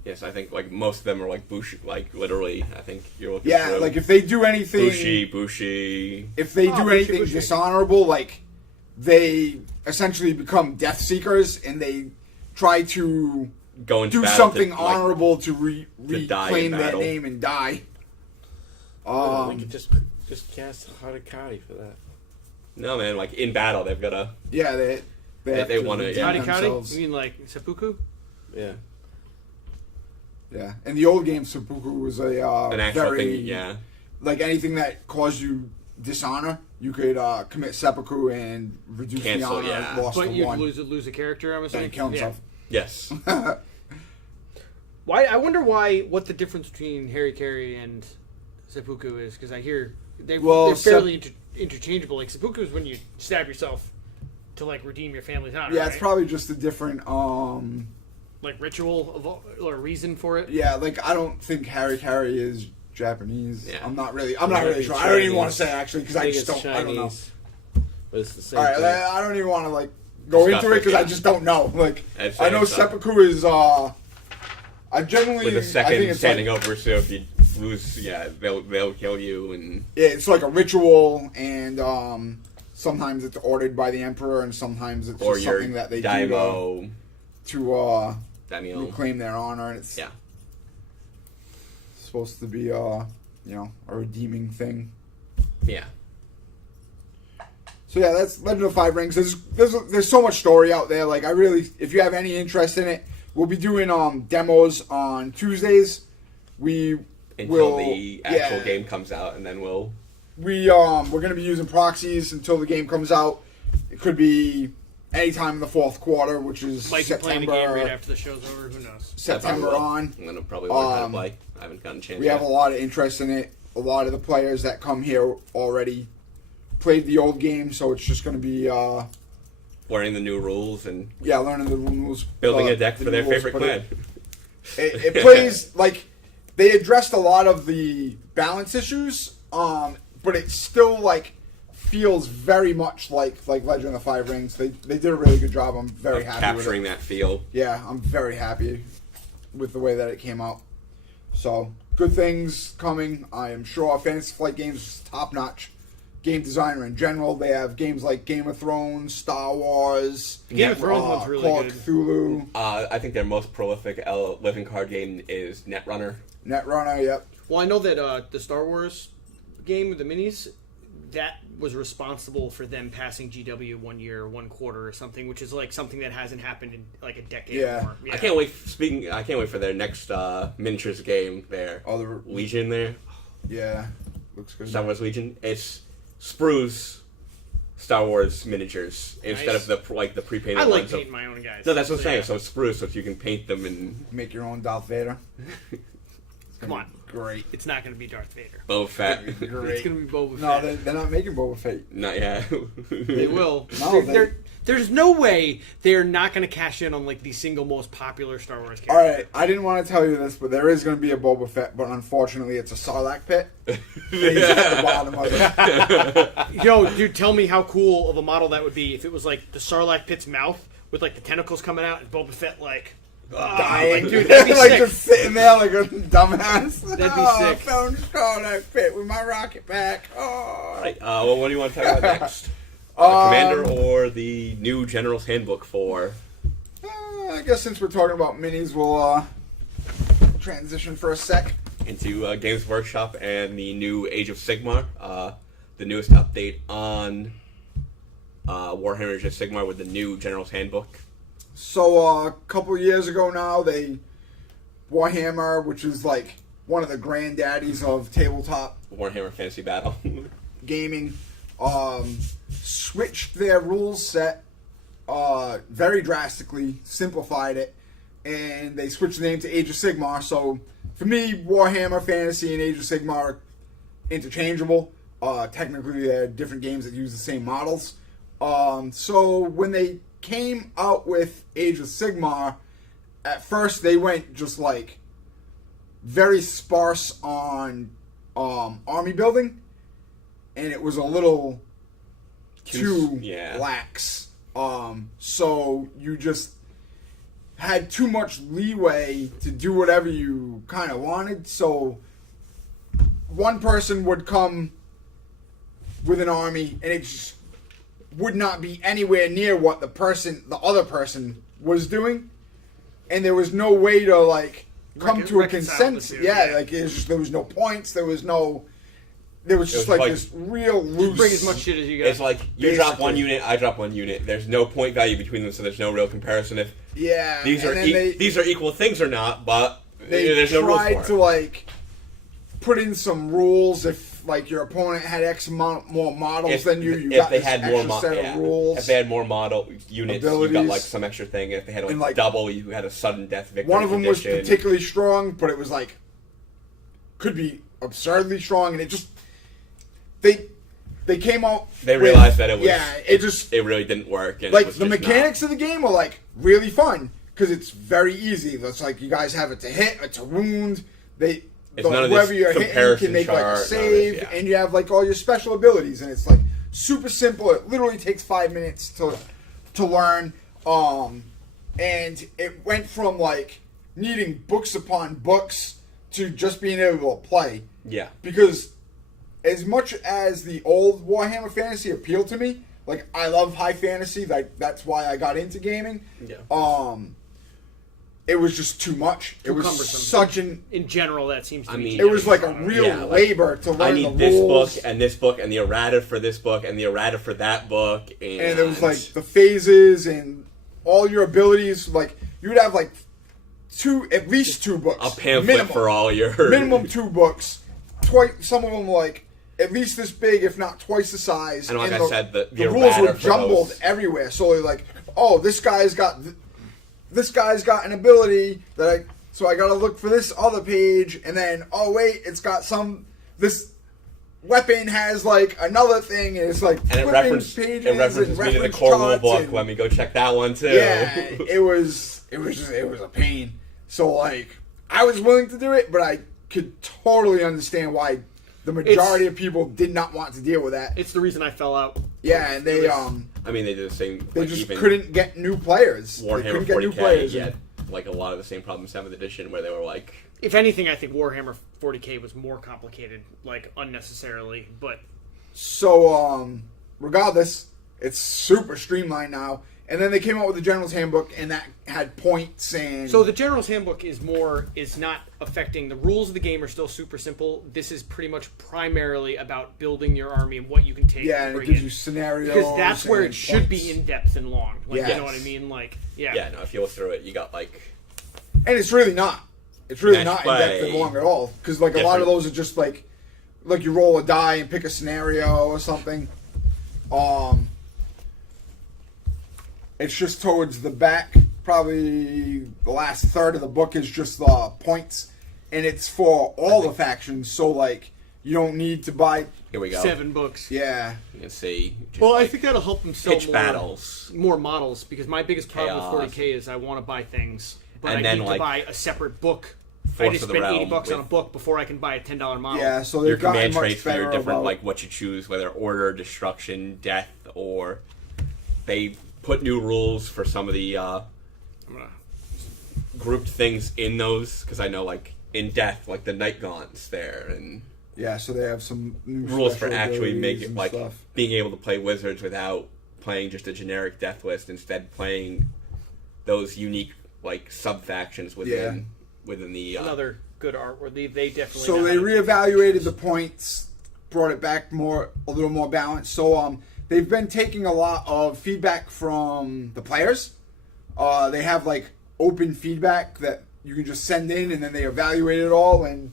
Yes, I think like most of them are like Bushi, like literally. I think you're looking Yeah, through. like if they do anything, Bushi. if they do anything Bushi. dishonorable, like they essentially become death seekers and they try to Go into do battle something to, like, honorable to to die reclaim in their battle. name and die. we could just cast Harikari for that. No man, like in battle they've got to. Yeah, they have They to wanna- redeem yeah. Kari Kari? themselves. You mean like seppuku? Yeah. Yeah, in the old game, seppuku was a An actual very thing, yeah. like anything that caused you dishonor, you could commit seppuku and reduce Cancel, the honor yeah. lost But to you'd one, lose a character, I'm and assuming? kill Yeah. himself. Yes. Why? I wonder what the difference between Harikari and seppuku is, because I hear they're fairly interchangeable. Like seppuku is when you stab yourself to like redeem your family's honor. Yeah, right? it's probably just a different like ritual or reason for it. yeah, like I don't think Harikari is Japanese. Yeah. I'm not really It's sure. I don't even want to Chinese. say actually because I think just it's don't. I don't know. Chinese, but it's the same All right, thing. I don't even want to like go Discuss into it it, because I yeah. just don't know. Like I'd I know say so. seppuku is I genuinely With a I think second it's standing like, over, so if you lose, yeah, they'll kill you and yeah, it's like a ritual and sometimes it's ordered by the emperor and sometimes it's or just your something that they daimyo, do to daimyo. reclaim their honor and it's Yeah. supposed to be a redeeming thing. Yeah. So yeah, that's Legend of Five Rings. There's so much story out there. Like I really, if you have any interest in it, we'll be doing demos on Tuesdays. We Until will the actual game comes out, and then we're we're gonna be using proxies until the game comes out. It could be anytime in the fourth quarter, which is Might be playing the game right September. after the show's over. Who knows? September on. I'm gonna probably learn how to Um, play. I haven't gotten a chance. We yet. have a lot of interest in it. A lot of the players that come here already played the old game, so it's just gonna be learning the new rules and learning the rules, building a deck the for their rules, favorite but clan. It plays like they addressed a lot of the balance issues, but it still like feels very much like Legend of the Five Rings. They did a really good job. I'm very Like happy capturing with it. that feel. Yeah, I'm very happy with the way that it came out. So good things coming. I am sure Fantasy Flight Games is top notch. Game designer in general. They have games like Game of Thrones, Star Wars, Game of Thrones one's really Call of good. Cthulhu, I think their most prolific living card game is Netrunner. Netrunner. Yep. Well, I know that the Star Wars game, the minis, that was responsible for them passing GW 1 year, 1 quarter, or something, which is like something that hasn't happened in like a decade Yeah. or more. Yeah. I can't wait. I can't wait for their next miniatures game. Their Legion there, Yeah, looks good. Star Wars Legion. It's sprues Star Wars miniatures instead Nice. of the pre-painted I like ones. painting my own guys. No, that's what I'm saying. yeah. So it's spruce, so you can paint them and Make your own Darth Vader. Come on. Great. It's not going to be Darth Vader. Boba Fett. It's Great. going to be Boba No, Fett. they're not making Boba Fett. Not yet. They will. No, There's no way they're not going to cash in on like the single most popular Star Wars character. All right, I didn't want to tell you this, but there is going to be a Boba Fett, but unfortunately, it's a Sarlacc pit. And he's at the bottom of it. Yo, dude, tell me how cool of a model that would be if it was like the Sarlacc pit's mouth with like the tentacles coming out and Boba Fett like Dying. like, dude, that'd be like sick. just sitting there like a dumbass. That'd be I sick. found the Sarlacc pit with my rocket pack. Oh. Right, well, what do you want to talk about next? Commander or the new General's Handbook for? I guess since we're talking about minis, we'll transition for a sec. Into Games Workshop and the new Age of Sigmar, the newest update on Warhammer Age of Sigmar with the new General's Handbook. So a couple years ago now, Warhammer, which is like one of the granddaddies of tabletop Warhammer Fantasy Battle. gaming, switched their rules set very drastically, simplified it, and they switched the name to Age of Sigmar. So for me, Warhammer Fantasy and Age of Sigmar are interchangeable. Technically, they're different games that use the same models. So when they came out with Age of Sigmar, at first they went just like very sparse on army building, and it was a little too lax. So you just had too much leeway to do whatever you kind of wanted. So one person would come with an army, and it just would not be anywhere near what the other person was doing, and there was no way to like come to a consensus. Yeah, like there was no points. There was just like this real loose. Bring as much shit as you got. It's like you drop one unit, I drop one unit. There's no point value between them, so there's no real comparison if these are these are equal things or not. But there's no rules for it. They tried to like put in some rules if like your opponent had X amount more models than you. You got they this had extra more set of rules. If they had more model units, abilities. you got like some extra thing. If they had like double, you had a sudden death victory. One of them was condition. particularly strong, but it was like could be absurdly strong, and it just they came out. They realized that it was it really didn't work. And like it was the just mechanics of the game are like really fun because it's very easy. It's like you guys have it to hit, it's a wound. Whoever you're hitting can make like a save, and you have like all your special abilities, and it's like super simple. It literally takes 5 minutes to learn. And it went from like needing books upon books to just being able to play. Yeah. Because as much as the old Warhammer Fantasy appealed to me, like I love high fantasy, like that's why I got into gaming. Yeah. It was just too much. It was cumbersome. such an. In general, that seems to be. It was like a real labor to learn the rules. I need this book, and the errata for this book, and the errata for that book, and it was like the phases and all your abilities. Like you would have like at least two books. A pamphlet minimum, for all your minimum 2 books. Some of them like at least this big, if not twice the size. And like I said, the rules were jumbled everywhere. So like, oh, this guy's got an ability so I gotta look for this other page, and then oh wait, it's got this weapon has like another thing, and it's like and it references me to the core rule book. Let me go check that one too. Yeah, it was a pain. So like I was willing to do it, but I could totally understand why the majority of people did not want to deal with that. It's the reason I fell out. Yeah, and they I mean, they did the same. They just couldn't get new players. Warhammer 40K had like a lot of the same problems 7th edition, where they were like. If anything, I think Warhammer 40K was more complicated, like unnecessarily. But so, regardless, it's super streamlined now. And then they came out with the General's Handbook, and that had points and. So the General's Handbook is not affecting the rules of the game. Are still super simple. This is pretty much primarily about building your army and what you can take. Yeah, and it gives you scenarios. Because that's where it should points. be in depth and long. Like, you know what I mean? Like, yeah. Yeah, no. If you look through it, you got like. And it's really not. It's really not in depth and long at all. Because like a lot of those are just like you roll a die and pick a scenario or something. It's just towards the back. Probably the last third of the book is just the points, and it's for all the factions. So like, you don't need to buy. Here we go. 7 books. Yeah. You can see. Just Well, I like think that'll help them sell pitch more, battles. more models, because my biggest problem Chaos. with 40K is I want to buy things, but And I then, need like, to buy a separate book. I Force just of the spend 80 Realm bucks on a with book before I can buy a $10 model. Yeah. So your they've gotten command much traits for your better different, about. like what you choose, whether order, destruction, death, or they put new rules for some of the I'm gonna, grouped things in those, because I know like in death, like the Night Gaunts there, and Yeah, so they have some new rules for special actually abilities making and like stuff. being able to play wizards without playing just a generic death list, instead playing those unique like sub factions within the another good artwork. They definitely. So know they how to do reevaluated the points, brought it back a little more balanced. So they've been taking a lot of feedback from the players. They have like open feedback that you can just send in, and then they evaluate it all and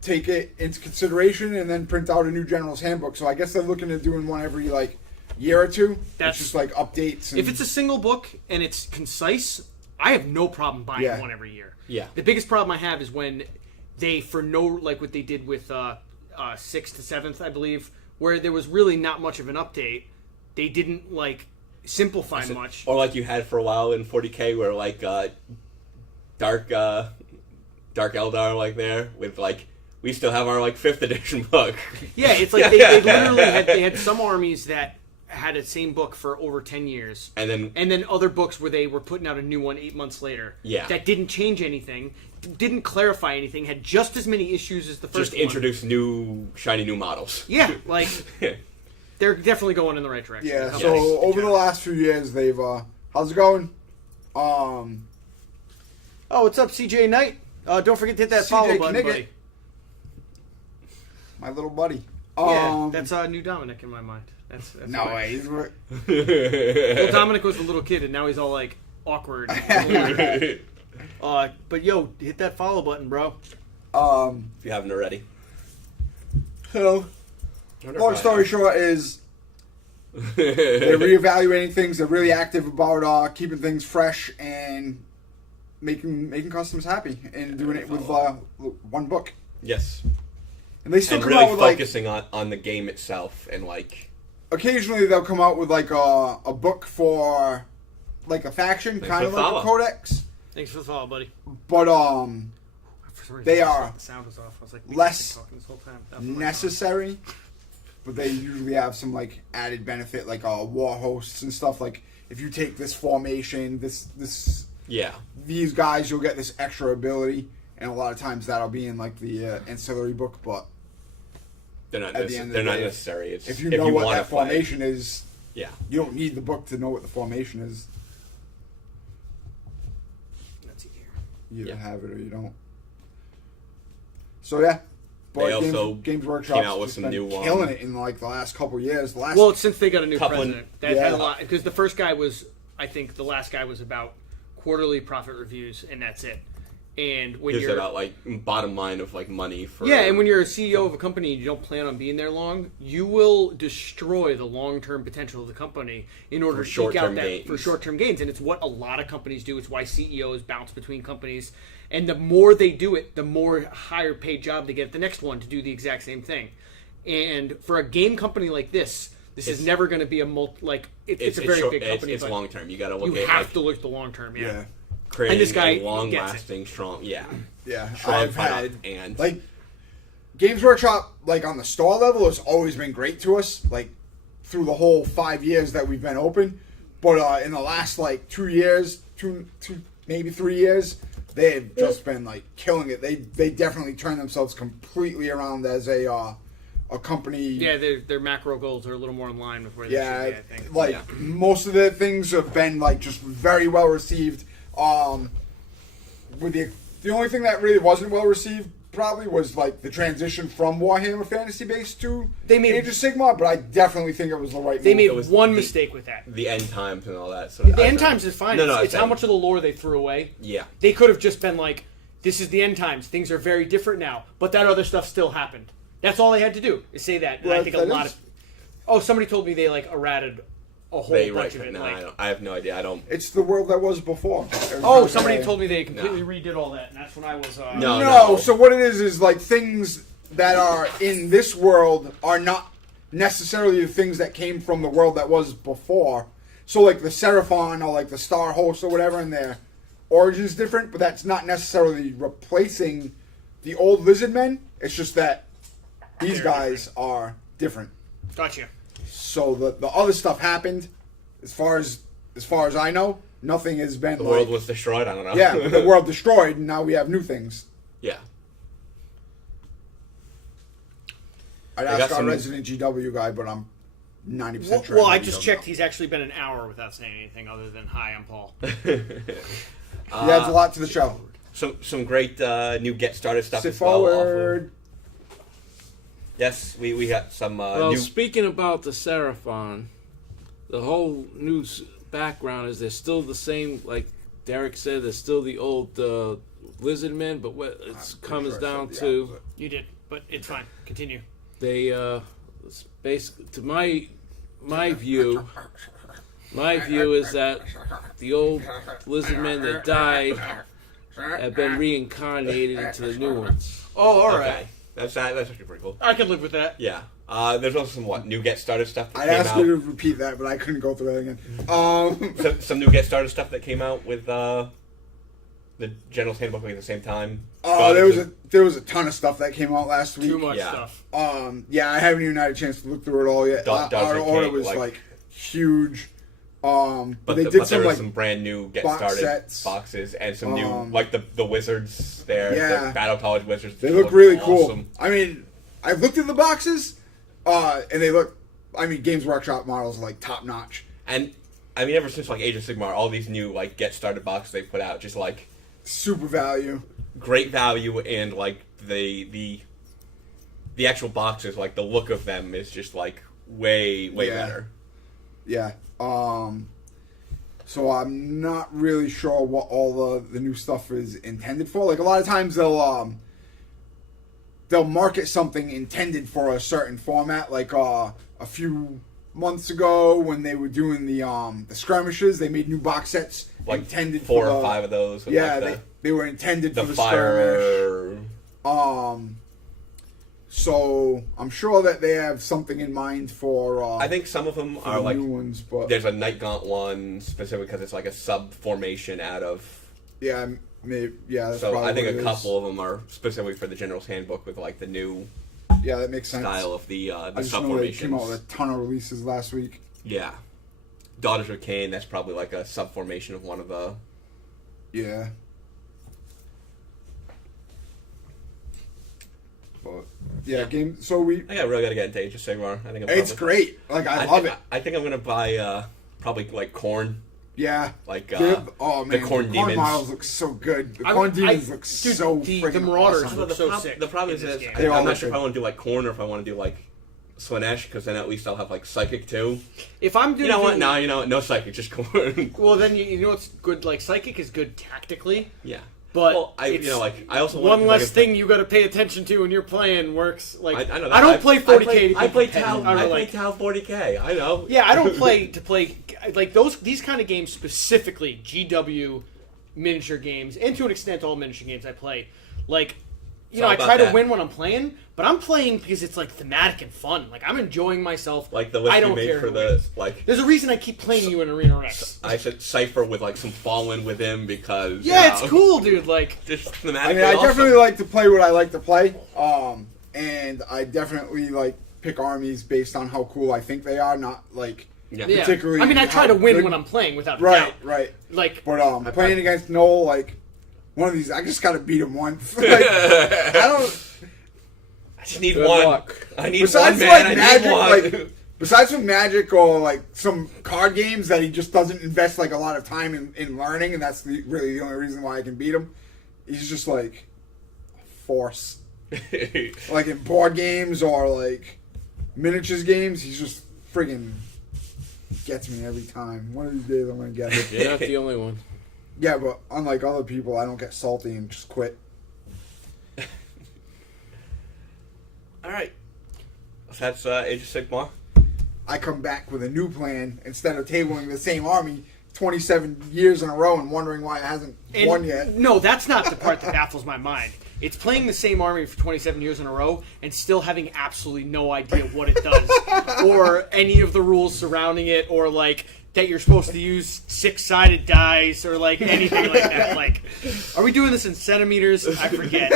take it into consideration, and then print out a new general's handbook. So I guess they're looking at doing one every like year or two. That's- It's just like updates. And, If it's a single book and it's concise, I have no problem buying Yeah. one every year. Yeah. The biggest problem I have is when they, for no, like what they did with 6th to 7th, I believe, where there was really not much of an update. They didn't like simplify much. or like you had for a while in 40K, where like Dark Eldar like there with like we still have our like 5th edition book. Yeah, it's like they literally had some armies that had a same book for over 10 years. And then other books where they were putting out a new one 8 months later. Yeah. That didn't change anything, didn't clarify anything, had just as many issues as the first just one. introduce new shiny new models. Yeah, like they're definitely going in the right direction. yeah. The So company. over the last few years, they've how's it going? Oh, what's up, CJ Knight? Don't forget to hit that CJ follow button, Knight. buddy. My little buddy. Yeah, that's new Dominic in my mind. That's no fine. way. Well, Dominic was a little kid, and now he's all like awkward. But yo, hit that follow button, bro. If you haven't already. So, long story short is they're reevaluating things. They're really active about keeping things fresh and making customers happy and doing it with one book. Yes. And they still And come really out with like focusing on the game itself, and like occasionally they'll come out with like a book for like a faction, Thanks kind of for the like follow. a codex. Thanks for the follow, buddy. But For some reason, They I just are thought the sound was off. I was like, less talking this whole time. That's what I thought. necessary. But they usually have some like added benefit, like war hosts and stuff. Like if you take this formation, these guys, you'll get this extra ability, and a lot of times that'll be in like the ancillary book. But they're not At the end of they're the not day, necessary. It's if you know what wanna that play. formation is, Yeah. you don't need the book to know what the formation is. Let's see here. You either Yeah. have it or you don't. So yeah, They also Games Workshop came out with some new killing it in like the last couple years. Well, it's since they got a new Couple- president. That Yeah. had a lot, because the first guy was, I think the last guy was about quarterly profit reviews, and that's it. And when Here's you're about like bottom line of like money for and when you're a CEO of a company and you don't plan on being there long, you will destroy the long-term potential of the company in order For to eke out short-term that gains. for short-term gains. And it's what a lot of companies do. It's why CEOs bounce between companies. And the more they do it, the more higher paid job they get at the next one to do the exact same thing. And for a game company like this is It's- never going to be a it's a very short- big company. It's but long term. You got to look you at have like, to look at the long term. yeah, creating and this guy a long gets lasting, strong. Yeah. yeah. Strong I've product had and like Games Workshop, like on the store level, has always been great to us. Like through the whole 5 years that we've been open, but in the last like 2 years, two maybe 3 years, they've just been like killing it. They definitely turned themselves completely around as a company. Yeah, their macro goals are a little more in line with where they Yeah, should be, I think. like Yeah. most of the things have been like just very well received. With the only thing that really wasn't well received probably was like the transition from Warhammer Fantasy Base to Age of Sigmar, but I definitely think it was the right They move. made It was one the- mistake with that. the end times and all that. So The end times is fine. No, no, it's how I'm much of the lore they threw away. Yeah. They could have just been like, this is the end times. Things are very different now. But that other stuff still happened. That's all they had to do, is say that. And I Well, think a that lot is- of... Oh, somebody told me they like errated a whole bunch of it. No, Like, I have no idea. I don't. It's the world that was before. oh, somebody told me they completely redid all that, and that's when I was. No. So what it is like things that are in this world are not necessarily the things that came from the world that was before. So like the Seraphon or like the Star Host or whatever, and their origin's different, but that's not necessarily replacing the old lizard men. It's just that these guys are different. Gotcha. So the other stuff happened. As far as I know, nothing has been. The world was destroyed. I don't know. Yeah, the world destroyed, and now we have new things. Yeah. I'd ask our resident GW guy, but I'm 90% sure. Well, I just checked. He's actually been an hour without saying anything other than "Hi, I'm Paul." He adds a lot to the show. Some great new get started stuff. Sit as well. forward. Yes, we got some. Well, speaking about the Seraphon, the whole new background is they're still the same. Like Derrick said, they're still the old lizard men, but what it comes down to, You did, but it's fine. Continue. they it's basically, to my view. My view is that the old lizard men that died have been reincarnated into the new ones. Oh, all right. Okay. That's actually pretty cool. I could live with that. Yeah. There's also some new get started stuff that I'd came ask out. you to repeat that, but I couldn't go through that again. Some new get started stuff that came out with the General's Handbook at the same time. There was a ton of stuff that came out last week. Too much Yeah. stuff. Yeah, I haven't even had a chance to look through it all yet. Our order was like huge. But they there did some was like some brand new get box started sets. boxes and some new like the wizards there, Yeah. the Battle College wizards. They look really awesome. cool. I mean, I've looked at the boxes, and they look. I mean, Games Workshop models are like top notch. And I mean, ever since like Age of Sigmar, all these new like get started boxes they put out, just like Super value. great value, and like the actual boxes, like the look of them is just like way better. Yeah. So I'm not really sure what all the new stuff is intended for. Like a lot of times they'll market something intended for a certain format. Like a few months ago when they were doing the skirmishes, they made new box sets Like intended four for or five of those. With Yeah, like they were intended the for the skirmish. fire. So I'm sure that they have something in mind for. I think some of them for are the like new ones, but there's a Night Gaunt one specific because it's like a sub formation out of. yeah, maybe That's So probably I think what a it couple of them are specifically for the General's Handbook with like the new is. Yeah, that makes sense. style of the I just sub know they came out formations. with a ton of releases last week. Yeah, Daughters of Cain. That's probably like a sub formation of one of the. Yeah. But yeah, game. So I think I really got to get into Age of Sigmar. I think I'm it's probably, great. Like I love it. I think I'm gonna buy probably like Corn. Yeah. Like oh man, the Corn Demons. models look so good. The I- Corn I- Demons look dude, so the freaking Marauders awesome. look so sick The problem is in this that game. They all I'm not look sure if good. I want to do like Corn or if I want to do like Slanesh, because then at least I'll have like Psychic too. If I'm doing, You know what? No, you know what? No Psychic, just Corn. Well, then you know what's good. Like Psychic is good tactically, Yeah. but Well, it's I also one want less thing you got to pay attention to when you're playing. Works like I know that. I don't play 40k. I play Tau. Tau. I play Tau 40k. I know. Yeah, I don't play to play like these kind of games specifically. GW miniature games, and to an extent, all miniature games I play. Like, you know, all I about try to that. win when I'm playing, but I'm playing because it's like thematic and fun. Like I'm enjoying myself. Like the list I we don't made care for who the wins. like. There's a reason I keep playing you in Arena Rex. I said Cypher with like some Fallen with him because Yeah, it's cool, dude. Like, Just I thematically mean, I awesome. definitely like to play what I like to play. And I definitely like pick armies based on how cool I think they are, not like Yeah. yeah. particularly I mean, I try how to win good- when I'm playing, without a right, doubt. right. Like, But playing against Noel, like one of these, I just gotta beat him once. Like, I don't. I just need Good one. luck. I need Besides one, like man. I Magic, need one. like besides from Magic or like some card games that he just doesn't invest like a lot of time in learning, and that's really the only reason why I can beat him. He's just like a force. Like in board games or like miniatures games, he's just friggin' gets me every time. One of these days I'm gonna get it. You're not the only one. Yeah, but unlike other people, I don't get salty and just quit. All right. So that's Age of Sigmar. I come back with a new plan instead of tabling the same army 27 years in a row and wondering why it hasn't won yet. No, that's not the part that baffles my mind. It's playing the same army for 27 years in a row and still having absolutely no idea what it does or any of the rules surrounding it, or like that you're supposed to use 6-sided dice or like anything like that. Like, are we doing this in centimeters? I forget.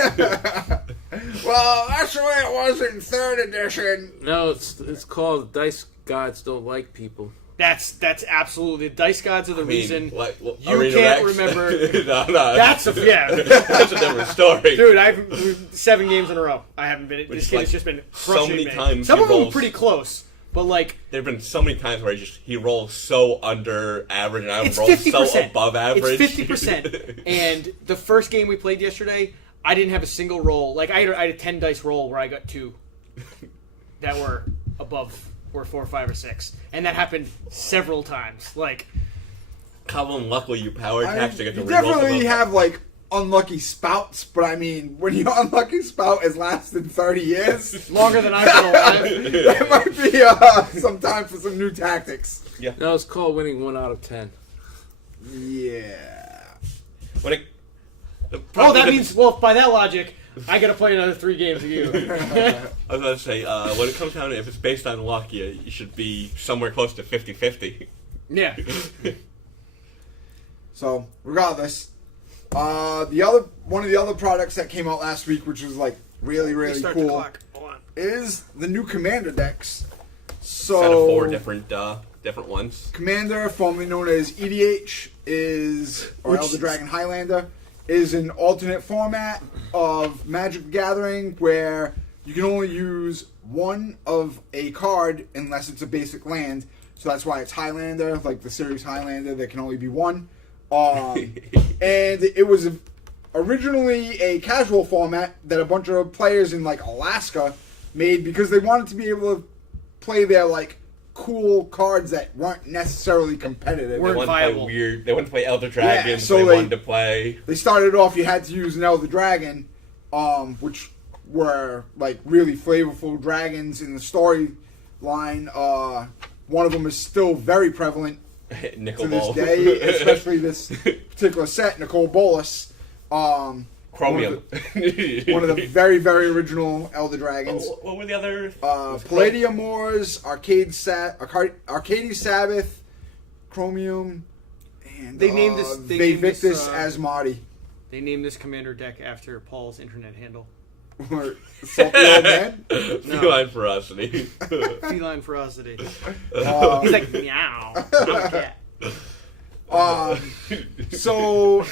Well, that's the way it was in 3rd edition. No, it's called Dice Gods Don't Like People. That's absolutely, the dice gods are the reason you Arena can't Rex? remember. No. That's a That's a different story. Dude, I've 7 games in a row. I haven't been. This kid has just been crushing so many me. times Some he of them rolls- are pretty close, but like There've been so many times where he rolls so under average, and I it's roll 50%. so above average. It's 50%. And the first game we played yesterday, I didn't have a single roll. Like I had a 10 dice roll where I got 2 that were above, or 4, 5, or 6, and that happened several times. Like, How unlucky you power attacks to get the You reroll. definitely have, like, unlucky spouts, but I mean, when your unlucky spout has lasted 30 years, longer than I've been alive. that might be some time for some new tactics. No, it's called winning 1 out of 10. Yeah. When it, Oh, that means, well, by that logic, I gotta play another 3 games of you. I was going to say, when it comes down to if it's based on luck, you should be somewhere close to 50-50. Yeah. So, regardless, one of the other products that came out last week, which was like really Start the cool, clock. Hold on. is the new Commander decks. So, Set of 4 different ones. Commander, formerly known as EDH, or Which- Elder Dragon Highlander, is an alternate format of Magic the Gathering where you can only use one of a card unless it's a basic land. So that's why it's Highlander, like the series Highlander. There can only be one. And it was originally a casual format that a bunch of players in like Alaska made because they wanted to be able to play their like cool cards that weren't necessarily competitive. Weren't They wanted viable. to play weird. They wanted to play Elder Dragons. so they they- wanted to play. They started off, you had to use an Elder Dragon, which were like really flavorful dragons in the storyline. One of them is still very prevalent Nickel to this Ball. day, especially this particular set, Nicole Bolas. Chromium. One of the very, very original Elder Dragons. What were the other? Palladium Moors, Arcades Sabbath, Chromium, and They named this- they named this, Vivictus Asmati. They named this commander deck after Paul's internet handle. Or Salty Old Man. Feline ferocity. Feline ferocity. Uh, He's like, meow. I'm a cat. So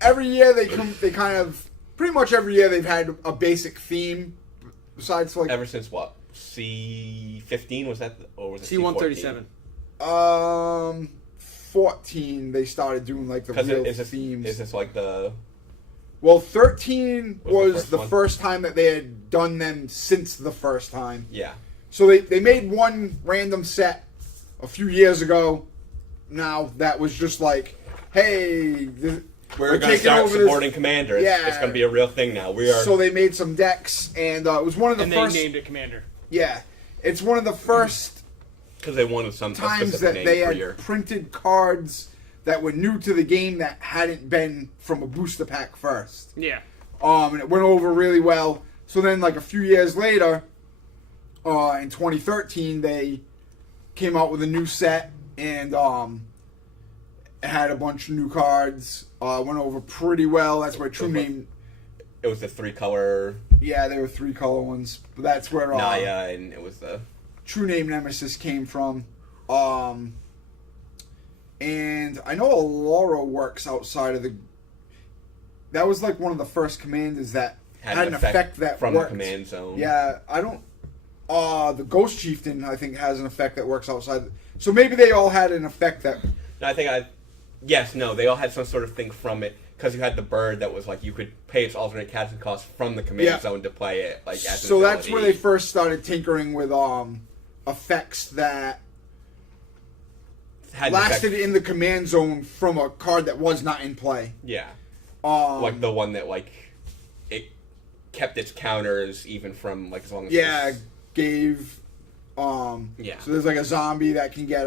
every year pretty much every year they've had a basic theme. Besides, like Ever since what? C15 was that? Or was it C-137. 14 they started doing like the real themes. Is this like the? Well, 13 was the the first first time that they had done them since the first time. Yeah. So they made one random set a few years ago. Now that was just like, hey, We're going to taking start over supporting Commander. It's Yeah. going to be a real thing now. We are. So they made some decks, and it was one of the And first. they named it Commander. Yeah, it's one of the first Because they wanted some times specific that name they for had your. printed cards that were new to the game that hadn't been from a booster pack first. Yeah. And it went over really well. So then, like a few years later, in 2013, they came out with a new set and it had a bunch of new cards. Went over pretty well. That's where True Name. It was the 3-color Yeah, there were 3-color ones, but that's where Naya, and it was the. True Name Nemesis came from. And I know Laura works outside of the. That was like one of the first commanders that had an effect that from worked. the command zone. Yeah, I don't. The Ghost Chieftain, I think, has an effect that works outside. So maybe they all had an effect that. No, I think Yes, no, they all had some sort of thing from it because you had the bird that was like you could pay its alternate casting cost from the command zone to play it. Like as an so that's ability. where they first started tinkering with effects that Had an lasted effect- in the command zone from a card that was not in play. Yeah, like the one that like it kept its counters even from like as long as it was- gave Yeah. So there's like a zombie that can get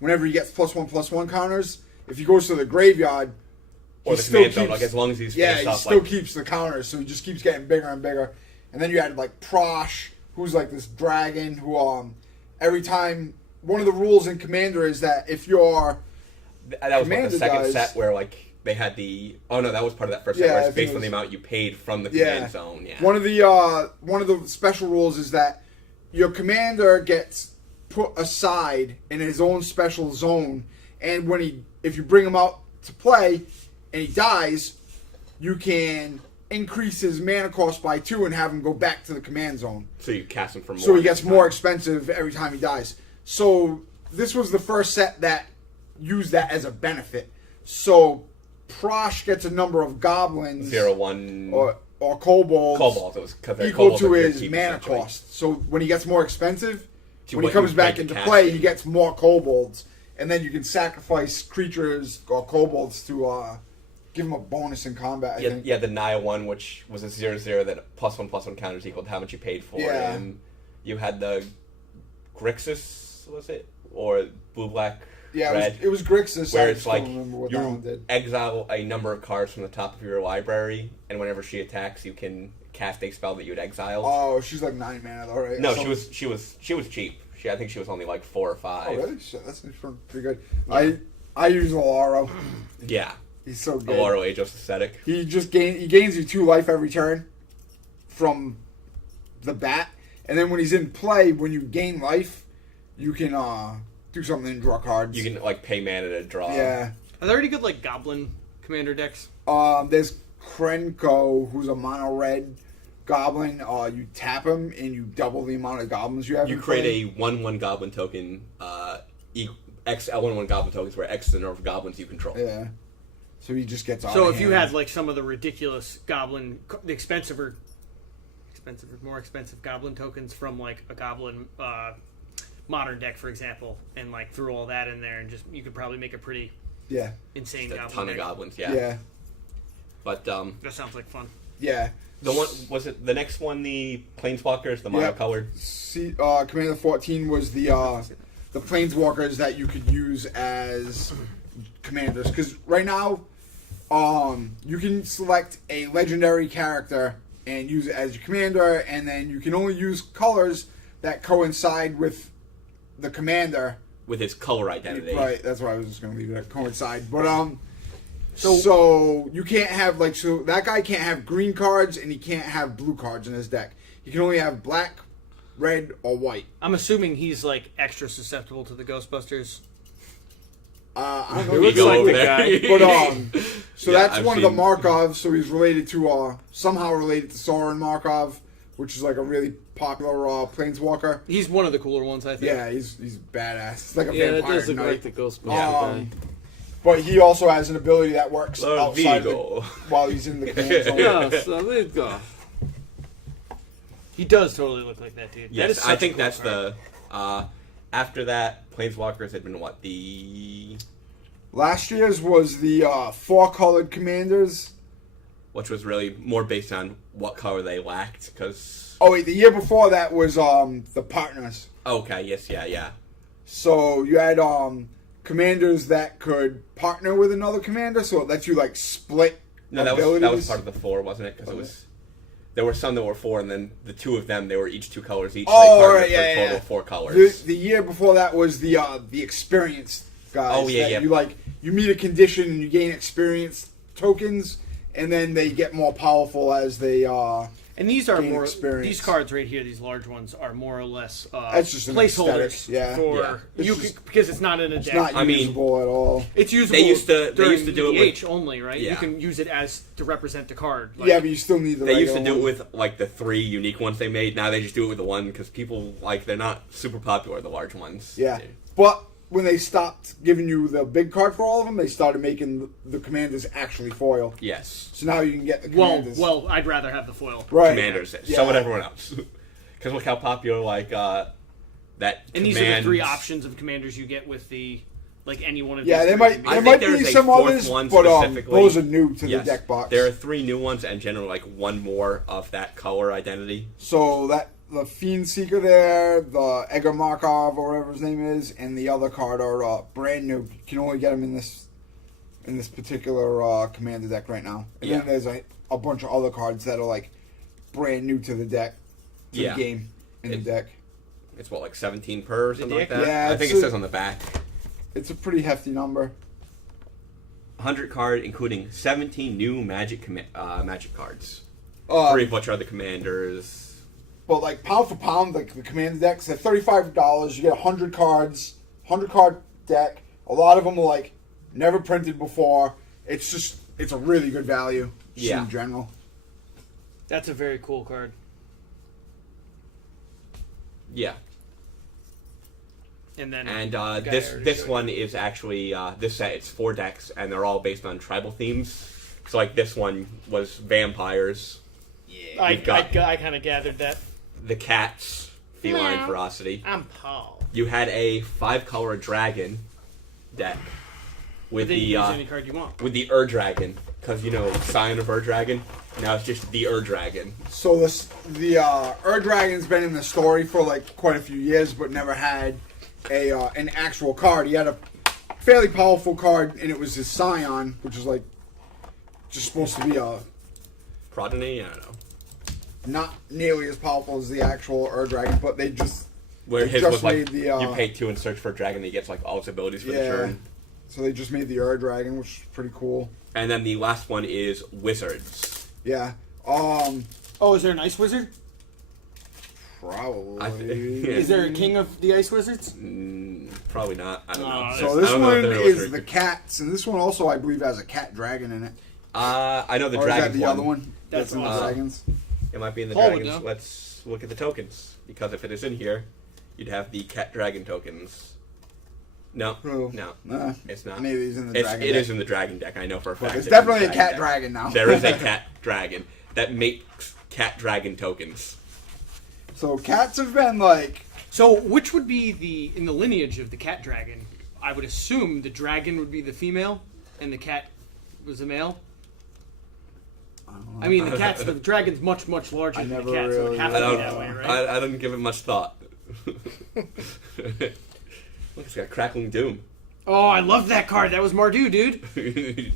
whenever he gets +1/+1 counters. If he goes to the graveyard, Or the command zone, like as long as he's he faced off, still like keeps the counters. So he just keeps getting bigger and bigger. And then you had like Prosh, who's like this dragon who every time one of the rules in Commander is that if you're that was like Commander the second dies- set where like they had the that was part of that first set Yeah, where I it's think based it on the was- amount you paid from the command zone. Yeah. One of the special rules is that your commander gets put aside in his own special zone, and if you bring him out to play and he dies, you can increase his mana cost by 2 and have him go back to the command zone. So you cast him for more. So he gets each more time. expensive every time he dies. So this was the first set that used that as a benefit. So Prosh gets a number of goblins 0/1 or kobolds kobolds. It was 'cause they're equal kobolds to are his cheap, mana essentially. cost. So when he gets more expensive, To when he what comes you back paid to into cast play, him. he gets more kobolds, and then you can sacrifice creatures or kobolds to give him a bonus in combat. I think. Yeah, the Naya one, which was a 0/0 that +1/+1 counters equaled how much you paid for. Yeah. And you had the Grixis, was it? Or blue, black, Yeah, red. it was Grixis. Where I it's just like don't remember what that one you did. exile a number of cards from the top of your library, and whenever she attacks, you can cast a spell that you had exiled. Oh, she's like 9 mana though, right? no, So- she was cheap. I think she was only like 4 or 5. Oh, really? Shit, that's pretty good. I use Alaro. Yeah, He's so good. Alaro Aegis aesthetic. He gains you 2 life every turn from the bat, and then when he's in play, when you gain life, you can do something and draw cards. You can like pay mana to draw. Yeah. Are there any good like goblin commander decks? There's Krenko, who's a mono red goblin. You tap him and you double the amount of goblins you have. You in create play. a 1/1 goblin token, X L1/1 goblin tokens, where X is the number of goblins you control. Yeah. So he just gets. So out of if you hand. had like some of the ridiculous goblin, the more expensive goblin tokens from like a goblin modern deck, for example, and like threw all that in there, and just you could probably make a pretty Yeah. insane Just a goblin ton of deck. goblins, Yeah. yeah. But That sounds like fun. Yeah. the one was it the next one, the Planeswalkers, the monocolored. Commander 14 was the planeswalkers that you could use as commanders, because right now you can select a legendary character and use it as your commander, and then you can only use colors that coincide with the commander. With his color identity. Right, that's why I was just going to leave it at coincide. But so you can't have that guy can't have green cards and he can't have blue cards in his deck. He can only have black, red, or white. I'm assuming he's like extra susceptible to the Ghostbusters. I don't know. It if looks you like know the that. guy. But so Yeah, that's I've one of seen- the Markovs. So he's related to somehow related to Soren Markov, which is like a really popular planeswalker. He's one of the cooler ones, I think. Yeah, he's badass. It's like a Yeah, it vampire does look knight. like the Ghostbuster guy. But he also has an ability that works Lord outside Vigo. while he's in the command zone. Yeah, so there you go. He does totally look like that dude. That is Yes, such I a think cool that's card. the after that Planeswalkers had been what, the Last year's was the 4-colored commanders. which was really more based on what color they lacked, because Oh wait, the year before that was the partners. okay, yes, yeah. So you had commanders that could partner with another commander, so it lets you like split No, that abilities. was part of the 4, wasn't it? Because it was there were some that were 4, and then the 2 of them they were each 2 colors each. Oh, so they partnered right, yeah, for a total yeah. of 4 colors. The year before that was the experienced guys. Oh, yeah, that yeah. You meet a condition and you gain experience tokens, and then they get more powerful as they And these are gain more experience. these cards right here, these large ones are more or less That's just an placeholders aesthetics, yeah. for Yeah. you It's just- because it's not in a It's deck. not I mean, usable at all. It's usable. They used to do it with- EDH only, right? Yeah. You can use it as to represent the card. Like, Yeah, but you still need the. They used to regular do it one. with like the 3 unique ones they made. Now they just do it with the 1 because people they're not super popular, the large ones. Yeah, but when they stopped giving you the big card for all of them, they started making the commanders actually foil. Yes. So now you can get the well, commanders. I'd rather have the foil. right. Commanders. Yeah. So would everyone else. Because look how popular that. And these are the commands- 3 options of commanders you get with the any one of Yeah, these. there three might would be- I there think might there's be a some 4th others, one but specifically. those are new to Yes. the deck box. There are 3 new ones and generally like 1 more of that color identity. So the Fiend Seeker there, the Edgar Markov or whatever his name is, and the other card are brand new. You can only get them in this particular commander deck right now. And then there's a bunch of other cards that are like brand new to the deck, to the game in the deck. It's what, like 17 per or something like that? Yeah, I think it says on the back. It's a pretty hefty number. 100 card, including 17 new Magic cards. 3 of which are the commanders. But like pound for pound, like the commander decks at $35, you get 100 cards, 100 card deck. A lot of them are like never printed before. It's a really good value. In general. That's a very cool card. Yeah. And then this one is actually this set. It's 4 decks, and they're all based on tribal themes. So like this one was vampires. Yeah, I kind of gathered that. The cats, feline ferocity. I'm Paul. You had a 5-color dragon deck with you use any card you want. With the Dragon, because Scion of Dragon. Now it's just the Dragon. So the Dragon's been in the story for like quite a few years, but never had an actual card. He had a fairly powerful card, and it was his Scion, which is like just supposed to be a progeny. I don't know. Not nearly as powerful as the actual Dragon, but they just his was like the, you pay 2 and search for a dragon, and he gets like all his abilities for the turn. So they just made the Dragon, which is pretty cool. And then the last one is Wizards. Yeah. Is there an Ice Wizard? Probably. Is there a King of the Ice Wizards? Probably not. I don't know. So this one is the cats, and this one also, I believe, has a cat dragon in it. I know the or dragons. Is that the other one? That's in the dragons. It might be in the Paul dragons. Let's look at the tokens, because if it is in here, you'd have the cat dragon tokens. No, it's not. Maybe he's in the dragon deck. It is in the dragon deck. I know for a fact. There's definitely a cat dragon now. There is a cat dragon that makes cat dragon tokens. So cats have been like. So which would be in the lineage of the cat dragon? I would assume the dragon would be the female, and the cat was the male. I mean, the dragon's much larger than the cat, so it would have to be that way, right? I didn't give it much thought. Look, it's got Crackling Doom. Oh, I love that card. That was Mardu, dude.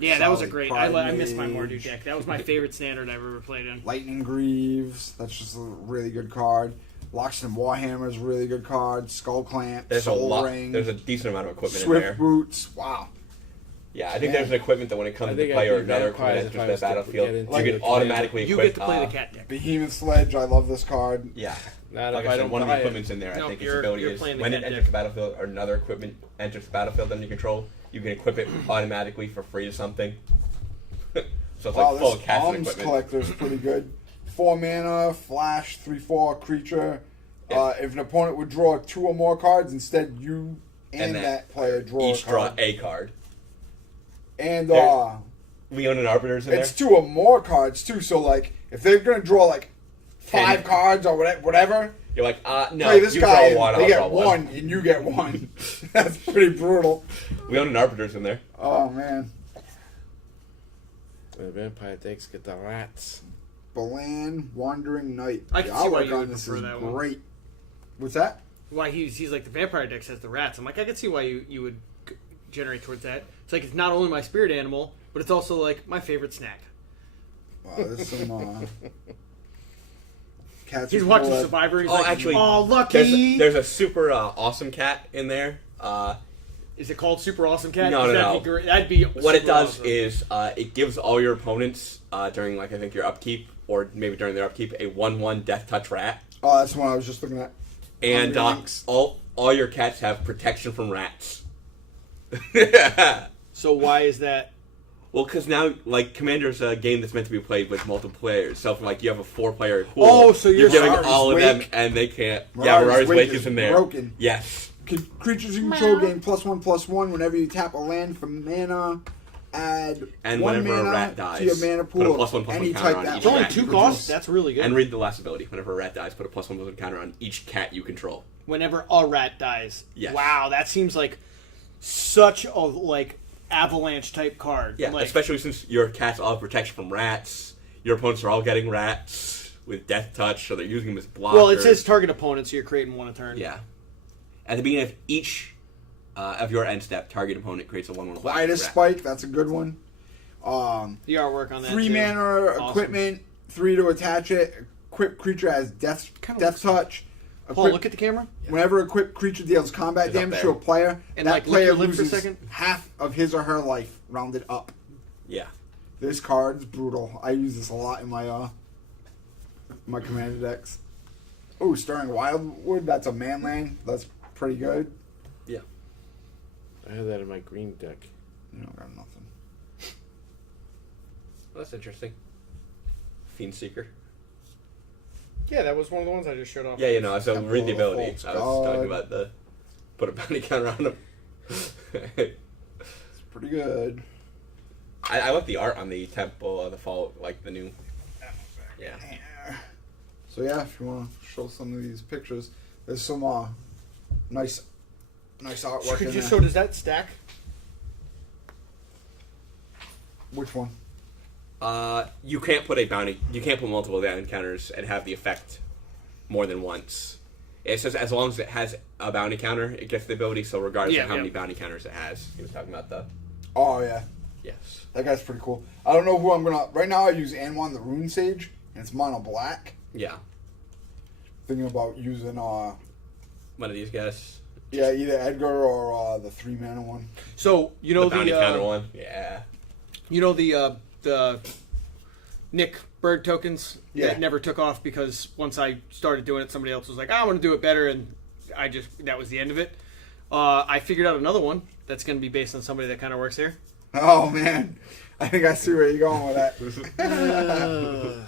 Yeah, that was a great. I missed my Mardu deck. That was my favorite standard I've ever played in. Lightning Greaves. That's just a really good card. Locksmith Warhammer is a really good card. Skull Clamp. Soul Ring. There's a decent amount of equipment Swift in there. Boots. Wow. Yeah, I think there's an equipment that when it comes into play or another equipment enters the battlefield, you can automatically equip. You get to play the cat deck. Behemoth Sledge. I love this card. Yeah. Not like if I I said, don't one of the buy it. equipment's in there. I think its ability is when it enters the battlefield or another equipment enters the battlefield under your control, you can equip it automatically for free to something. So it's like full of cats and Arms equipment. Collector is pretty good. 4 mana, flash, 3/4 creature. If an opponent would draw 2 or more cards, instead you and that player draw each draw a card. And Leonin Arbiter's in there. It's 2 or more cards too. So like, if they're gonna draw like 5 cards or whatever, you're like, no, play this you guy. draw 1, they I'll get draw 1, and you get 1. That's pretty brutal. Leonin Arbiter's in there. Oh man. The vampire decks get the rats. Balan, Wandering Knight. I can see why you would this prefer is that great. one. What's that? Why he's like the vampire deck has the rats. I'm like, I can see why you would generate towards that. It's like it's not only my spirit animal, but it's also like my favorite snack. Wow, there's some cats. He's watching Survivor. He's actually, lucky. There's a super awesome cat in there. Is it called Super Awesome Cat? No. That'd be what it does awesome. is it gives all your opponents during like I think your upkeep or maybe during their upkeep a 1/1 Death Touch rat. Oh, that's the one I was just looking at. And all your cats have protection from rats. So why is that? Well, because now, like, Commander's a game that's meant to be played with multiple players. So, if, like, you have a 4-player pool, oh, so you're giving Mirari's all of Wake. them, and they can't. Mirari's Wake is in there. Broken. Yes. Creatures you control gain +1/+1 whenever you tap a land for mana. Add and 1 whenever mana a rat dies, to your mana put a pool +1/+1 of any counter type on that each It's only rat. 2 costs. That's really good. And read the last ability. Whenever a rat dies, put a +1/+1 counter on each cat you control. Whenever a rat dies. Yes. Wow, that seems like such a avalanche type card. Yeah, like, especially since your cats all have protection from rats. Your opponents are all getting rats with Death Touch, so they're using them as blockers. well, it says target opponent, so you're creating one a turn. Yeah. At the beginning of each of your end step, target opponent creates a 1/1 black Quietus rat. Spike, that's a good one. The artwork on that. 3 too. mana Awesome. equipment, 3 to attach it. Equipped creature has death touch. Paul, look at the camera. Whenever equipped creature deals combat It's up damage there. to a player, And, that like, lick player your lip for a loses second. half of his or her life, rounded up. Yeah. This card's brutal. I use this a lot in my commander decks. Oh, Stirring Wildwood, that's a manland. That's pretty good. Yeah. I have that in my green deck. You don't got nothing. Well, that's interesting. Fiend Seeker. Yeah, that was one of the ones I just showed off. Yeah, you know, so Temple read the of ability. False I was talking God. about the put a bounty counter on him. It's pretty good. I like the art on the Temple of the Fall, like the new. Yeah. So yeah, if you want to show some of these pictures, there's some nice artwork in there. So does that stack? Which one? You can't put a bounty. You can't put multiple bounty counters and have the effect more than once. It says as long as it has a bounty counter, it gets the ability. So regardless Yeah, of how yeah. many bounty counters it has, he was talking about the. Oh yeah, Yes. that guy's pretty cool. I don't know who I'm gonna. Right now, I use Anwan the Rune Sage, and it's mono black. Yeah. Thinking about using One of these guys. yeah, either Edgar or the 3 mana one. So you know the bounty the counter one. Yeah. you know the Nick Bird tokens Yeah. that never took off because once I started doing it, somebody else was like, "I want to do it better," and that was the end of it. I figured out another one that's going to be based on somebody that kind of works here. Oh man, I think I see where you're going with that.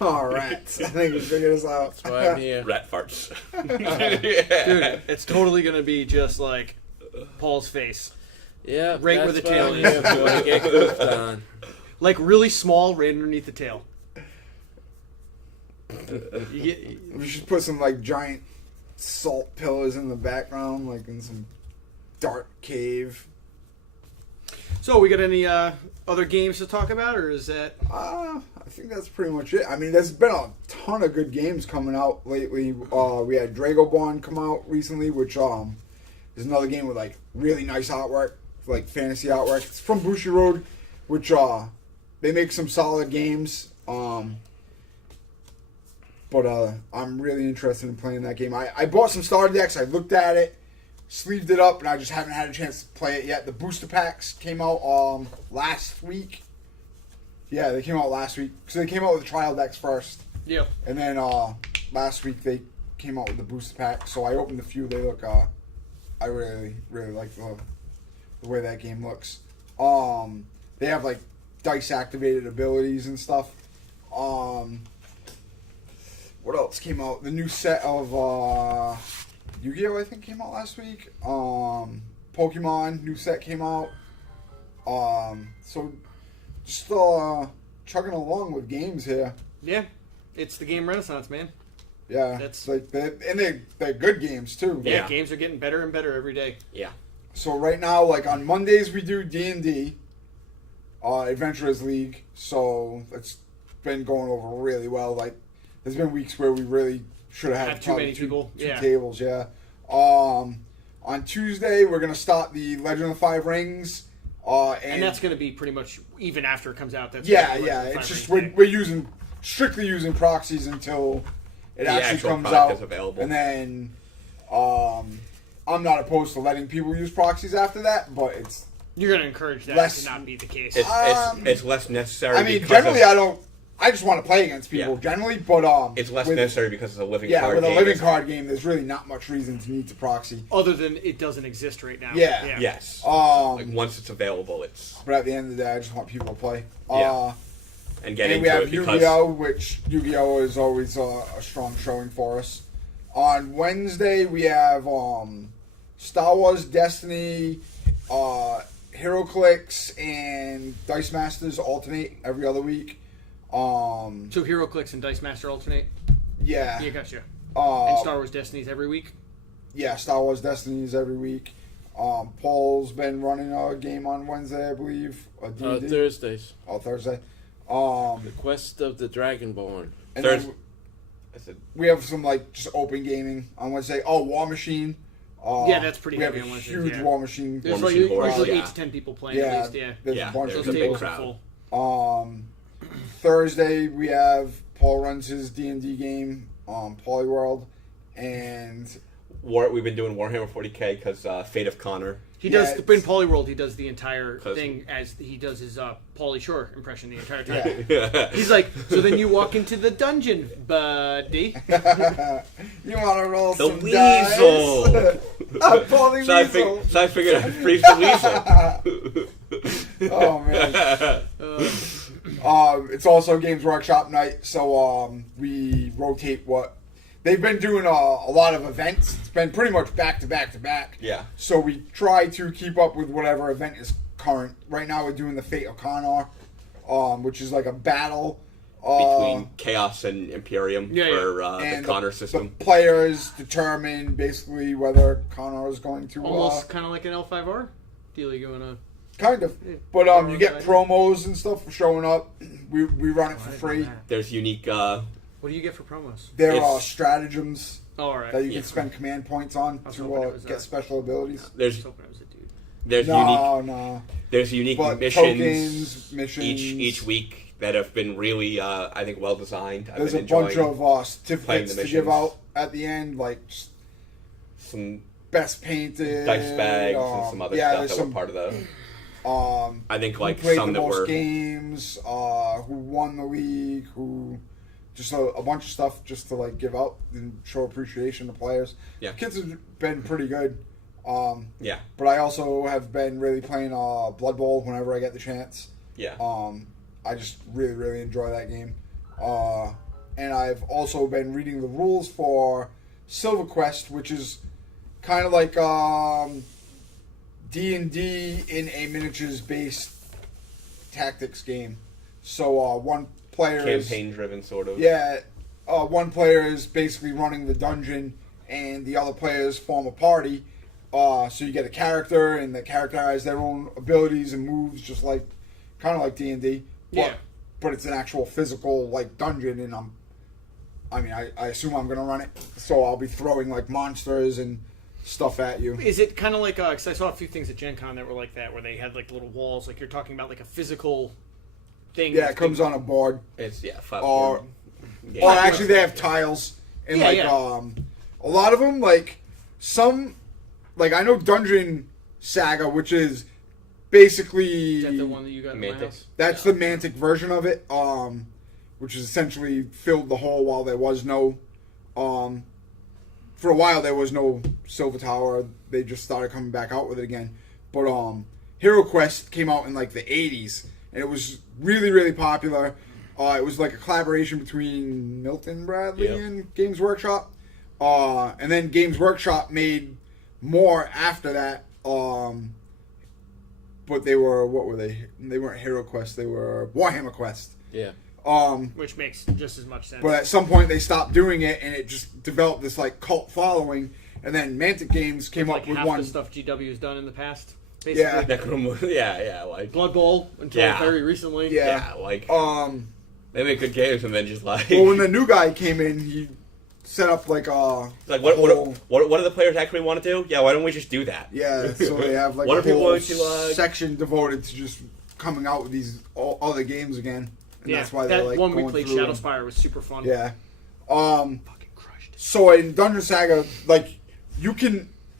All right, I think we figured this out. That's why I'm here. Rat farts. Dude, it's totally going to be just like Paul's face. Yeah, Right where that's the tail what I'm is. here for, to get goofed on. Like really small right underneath the tail. You get, We should put some like giant salt pillars in the background, like in some dark cave. so we got any other games to talk about, or is that... I think that's pretty much it. I mean, there's been a ton of good games coming out lately. We had Dragoborn come out recently, which is another game with like really nice artwork, like fantasy artwork. It's from Bushiroad, which they make some solid games. But I'm really interested in playing that game. I bought some starter decks. I looked at it, sleeved it up, and I just haven't had a chance to play it yet. The booster packs came out last week. Yeah, they came out last week. So they came out with the trial decks first. Yeah. And then last week they came out with the booster pack. So I opened a few. They look, I really, really like the way that game looks. They have like dice activated abilities and stuff. What else came out? The new set of Yu-Gi-Oh! I think came out last week. Pokemon new set came out. So just chugging along with games here. Yeah. It's the game renaissance, man. Yeah, That's- like they're good games too. Yeah, Yeah. games are getting better and better every day. Yeah. So right now, like on Mondays, we do D&D, Adventurers League. So it's been going over really well. Like there's been weeks where we really should have had Have too probably many people. two Yeah. tables. Yeah. On Tuesday, we're gonna start the Legend of the Five Rings. And that's going to be pretty much even after it comes out. That's yeah, gonna be yeah. like the It's just Five Rings we're strictly using proxies until it The actually actual comes product out, is available. and then I'm not opposed to letting people use proxies after that, but it's. You're going to encourage that Less- to not be the case. It's less necessary. I mean, because generally, of, I just want to play against people. Yeah. Generally, but it's less with- necessary because it's a living Yeah, card with a game. living card game, there's really not much reason to need to proxy. Other than it doesn't exist right now. Yeah. Yes. Um, Like once it's available, it's but at the end of the day, I just want people to play. Yeah. and get And into we have it because Yu-Gi-Oh, which Yu-Gi-Oh is always a strong showing for us. On Wednesday, we have Star Wars Destiny, HeroClix, and Dice Masters alternate every other week. So Hero Clicks and Dice Master alternate. Yeah. Yeah, gotcha. And Uh, Star Wars Destinies every week. yeah, Star Wars Destiny is every week. Paul's been running a game on Wednesday, I believe. A D&D. Thursdays. Oh, Thursday. The Quest of the Dragonborn. And Thursday. then I said, we have some like just open gaming on Wednesday. Oh, War Machine. Yeah, that's pretty We have heavy a on Wednesdays, huge yeah. War Machine. There's War like, Machine there's Horror, like yeah. 8 to 10 people playing Yeah, at least, yeah. there's Yeah, a bunch there's of Those a big people. tables are crowd. full. Thursday we have Paul runs his D&D game on Polyworld, and We've been doing Warhammer 40k because Fate of Connor. He Yeah, does, in it's- Polyworld, he does the entire 'Cause- thing as he does his Pauly Shore impression the entire time. yeah. He's like, so then you walk into the dungeon, buddy. You want to roll The some weasel. dice? I'm Pauly So Weasel. I figured I'd freeze the weasel. Oh man. It's also Games Workshop night, so we rotate what they've been doing. A lot of events. It's been pretty much back to back to back. Yeah. So we try to keep up with whatever event is current. Right now, we're doing the Fate of Connor, which is like a battle Between Chaos and Imperium Yeah, yeah. for the and Connor system. The players determine basically whether Connor is going to Almost kind of like an L5R deal you going on. kind of. But you get promos and stuff for showing up. We run it for free. There's unique. What do you get for promos? There It's- are stratagems Oh, all right. that you Yeah. can spend command points on I was to hoping it was, get special abilities. I was There's hoping it was a dude. there's unique. No. There's unique But missions, missions. each week that have been really I think well designed. I've There's been a bunch enjoying of playing certificates the to give missions. out at the end, like just some best painted dice bags and some other stuff there's that some, were part of the. I think who like played some the that most were. games, who won the league, who just a bunch of stuff just to like give out and show appreciation to players. Yeah. Kids have been pretty good. Yeah, But I also have been really playing Blood Bowl whenever I get the chance. yeah. I just really, really enjoy that game. And I've also been reading the rules for Silver Quest, which is kind of like D&D in a miniatures-based tactics game. So one player Campaign driven sort of. one player is basically running the dungeon, and the other players form a party. So you get a character, and the character has their own abilities and moves, just like kind of like D&D. Yeah. But it's an actual physical like dungeon, and I assume I'm gonna run it, so I'll be throwing like monsters and stuff at you. Is it kind of like, because I saw a few things at Gen Con that were like that, where they had like little walls, like you're talking about like a physical thing. Yeah, it comes on a board. It's five. Or game. Or actually, they have tiles, and Yeah, a lot of them, like some, like I know Dungeon Saga, which is basically Is that the one that you got in my Mantic. house? that's the Mantic version of it, which is essentially filled the hole while there was no, for a while there was no Silver Tower. They just started coming back out with it again. But Hero Quest came out in like the 80s, and it was really, really popular. It was like a collaboration between Milton Bradley Yep. and Games Workshop. And then Games Workshop made more after that. But they were, what were they? They weren't Hero Quest, they were Warhammer Quest. Yeah. Which makes just as much sense. But at some point they stopped doing it, and it just developed this like cult following. And then Mantic Games came like up with half one. the stuff GW has done in the past, basically. Yeah. yeah, like Blood Bowl until Yeah. very recently. Yeah. like Um, they make good games and then just like. well, when the new guy came in, he set up like like whole- what do the players actually want to do? Yeah, why don't we just do that? yeah. So they have like What a are people whole going to, section devoted to just coming out with these other games again. And that's why that they're like one we going played, through them. Shadowspire, was super fun. Yeah. Fucking crushed it. So in Dungeon Saga, like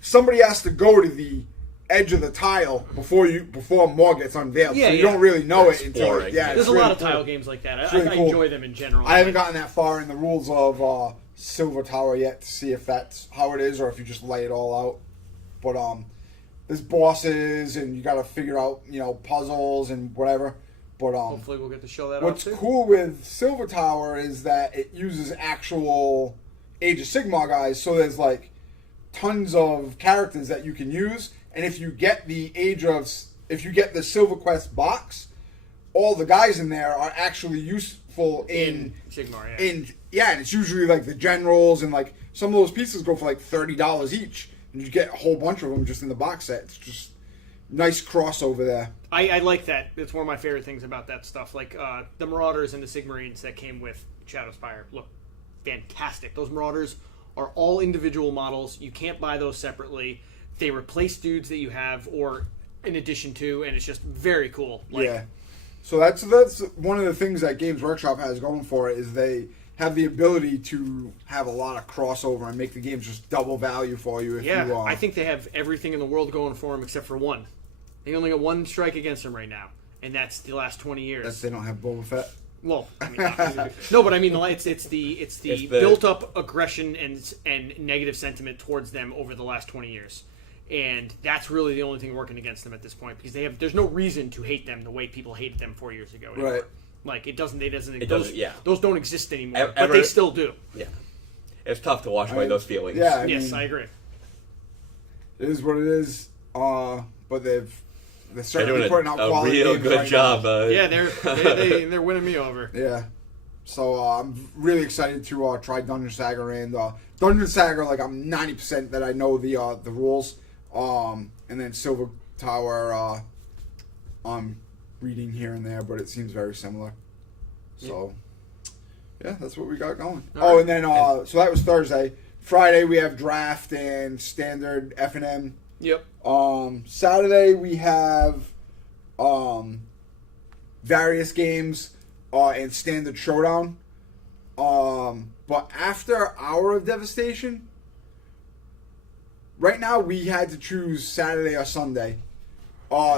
somebody has to go to the edge of the tile before more gets unveiled. Yeah, so you yeah. don't really know it until Exploring. yeah. There's it's a really lot of cool. tile games like that. I really cool. enjoy them in general. I haven't gotten that far in the rules of Silver Tower yet to see if that's how it is or if you just lay it all out. But there's bosses and you got to figure out puzzles and whatever. But Hopefully we'll get to show that what's off too. cool with Silver Tower is that it uses actual Age of Sigmar guys, so there's like tons of characters that you can use, and if you get the Silver Quest box, all the guys in there are actually useful in Sigmar, yeah. and it's usually like the generals, and like some of those pieces go for like $30 each. and you get a whole bunch of them just in the box set. It's just nice crossover there. I like that. It's one of my favorite things about that stuff. Like the Marauders and the Sigmarines that came with Shadowspire look fantastic. Those Marauders are all individual models. You can't buy those separately. They replace dudes that you have or in addition to, and it's just very cool. Like, yeah. So that's one of the things that Games Workshop has going for it is they have the ability to have a lot of crossover and make the games just double value for you. If you, I think they have everything in the world going for them except for one. They only got one strike against them right now, and that's the last 20 years. they don't have Boba Fett. Well, I mean, no, but I mean, it's the built-up aggression and negative sentiment towards them over the last 20 years, and that's really the only thing working against them at this point because there's no reason to hate them the way people hated them 4 years ago. Anymore. Right. Like it doesn't. Those don't exist anymore, but they still do. Yeah. It's tough to wash away those feelings. Yeah. I agree. It is what it is. But they're certainly doing putting out a quality real games good right job. now. Yeah, they're winning me over. Yeah. So I'm really excited to try Dungeon Saga and Dungeon Saga. Like I'm 90% that I know the rules. And then Silver Tower, I'm reading here and there, but it seems very similar. So yeah, that's what we got going. And then so that was Thursday. Friday we have draft and standard F&M. Yep. Saturday we have various games and standard showdown. But after Hour of Devastation, right now we had to choose Saturday or Sunday.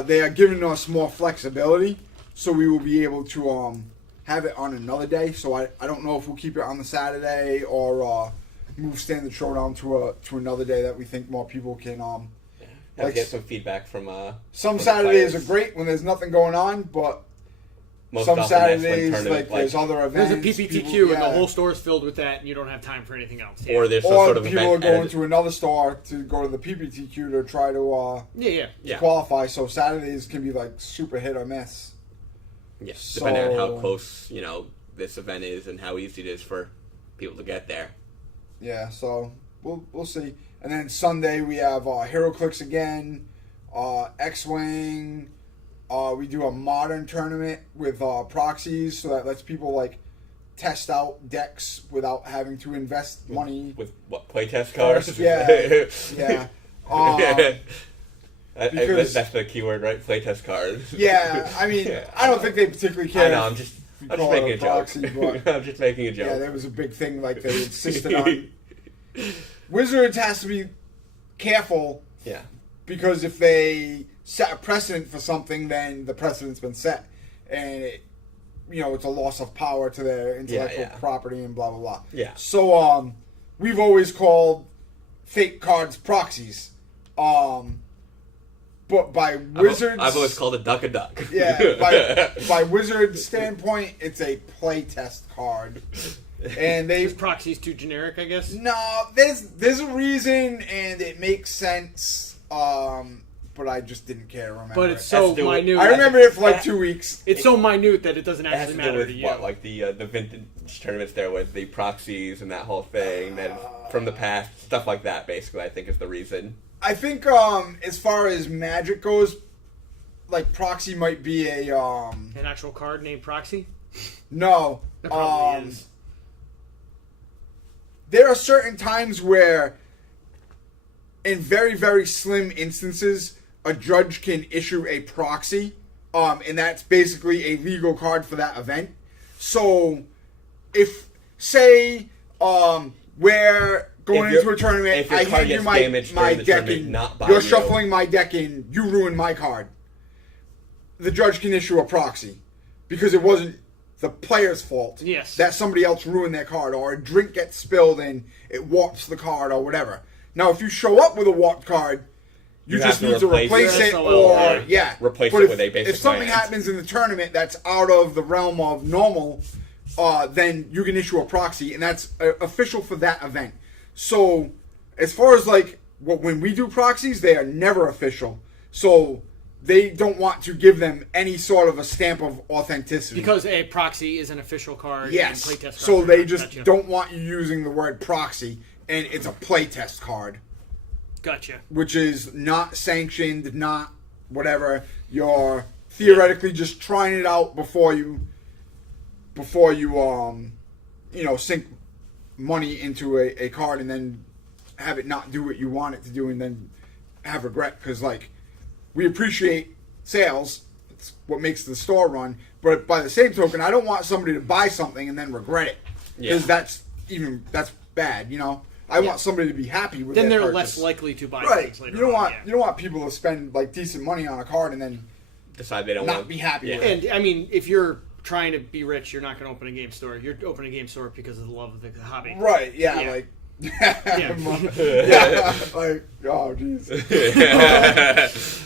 They are giving us more flexibility, so we will be able to have it on another day. So I don't know if we'll keep it on the Saturday or move standard showdown to another day that we think more people can Get some feedback from some from Saturdays are players. great when there's nothing going on, but Most some often that's when Saturdays tournament, there's other events. There's a PPTQ people- and the whole store's filled with that, and you don't have time for anything else. Yeah. Or there's some Or sort of people event are going added- to another store to go to the PPTQ to try to Yeah. qualify. So Saturdays can be like super hit or miss. Yeah, depending on how So- close this event is and how easy it is for people to get there. Yeah, so we'll see. And then Sunday we have HeroClix again, X-Wing. We do a modern tournament with proxies, so that lets people test out decks without having to invest money. With what, playtest cards? Yeah, yeah. Because- That's the keyword, right? Playtest cards. Yeah, I mean, Yeah. I don't think they particularly care. I know, I'm just call making it a a joke. proxy, but- I'm just making a joke. Yeah, there was a big thing they insisted on. Wizards has to be careful Yeah. because if they set a precedent for something, then the precedent's been set, and it's a loss of power to their intellectual Yeah. property and blah blah blah. Yeah. So we've always called fake cards proxies, but by Wizards, I've always called it duck a duck. yeah, by Wizards' standpoint, it's a playtest card, and Is they've proxies too generic, I guess? no, there's a reason, and it makes sense. But I just didn't care to remember. But it's it. so Has to do with- minute. I remember it for 2 weeks. It's so minute that it doesn't It has actually to do matter with to you. what, like the vintage tournaments there with the proxies and that whole thing, then from the past, stuff like that. Basically, I think is the reason. I think as far as Magic goes, proxy might be a An actual card named proxy? no. It probably is. There are certain times where, in very very slim instances, a judge can issue a proxy, and that's basically a legal card for that event. So, if say we're going into a tournament, if your I card hand you gets my damaged my during the deck tournament, in, not by you're you. shuffling my deck in, you ruin my card. The judge can issue a proxy because it wasn't the player's fault. Yes. That somebody else ruined their card, or a drink gets spilled and it warps the card, or whatever. Now, if you show up with a warped card, you You just have to need to replace replace it. it, SOL, or yeah. Replace But it if, with a basic if something land. happens in the tournament that's out of the realm of normal, then you can issue a proxy, and that's official for that event. So, as far as when we do proxies, they are never official. So they don't want to give them any sort of a stamp of authenticity. Because a proxy is an official card. Yes. And playtest cards So are they not. just Gotcha. don't want you using the word proxy, and it's a playtest card. Gotcha. which is not sanctioned, not whatever. You're theoretically just trying it out before you sink money into a card and then have it not do what you want it to do and then have regret, because like we appreciate sales. It's what makes the store run. But by the same token, I don't want somebody to buy something and then regret it, because that's bad. I want somebody to be happy with. Then their they're purchase. less likely to buy Right. things later. You don't on. want you don't want people to spend like decent money on a card and then Decide they don't not want be happy with it. And I mean, if you're trying to be rich, you're not going to open a game store. You're opening a game store because of the love of the hobby. Right? Yeah. Yeah. Like. Yeah. Like, oh jeez.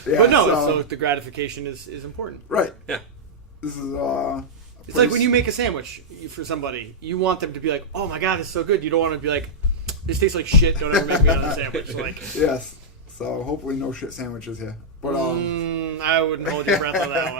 But no, so the gratification is important. right. Yeah. This is It's like when you make a sandwich for somebody, you want them to be like, "Oh my god, this is so good." You don't want to be like, "This tastes like shit. Don't ever make me another sandwich." Like, yes. So hopefully no shit sandwiches here. But I wouldn't hold your breath on that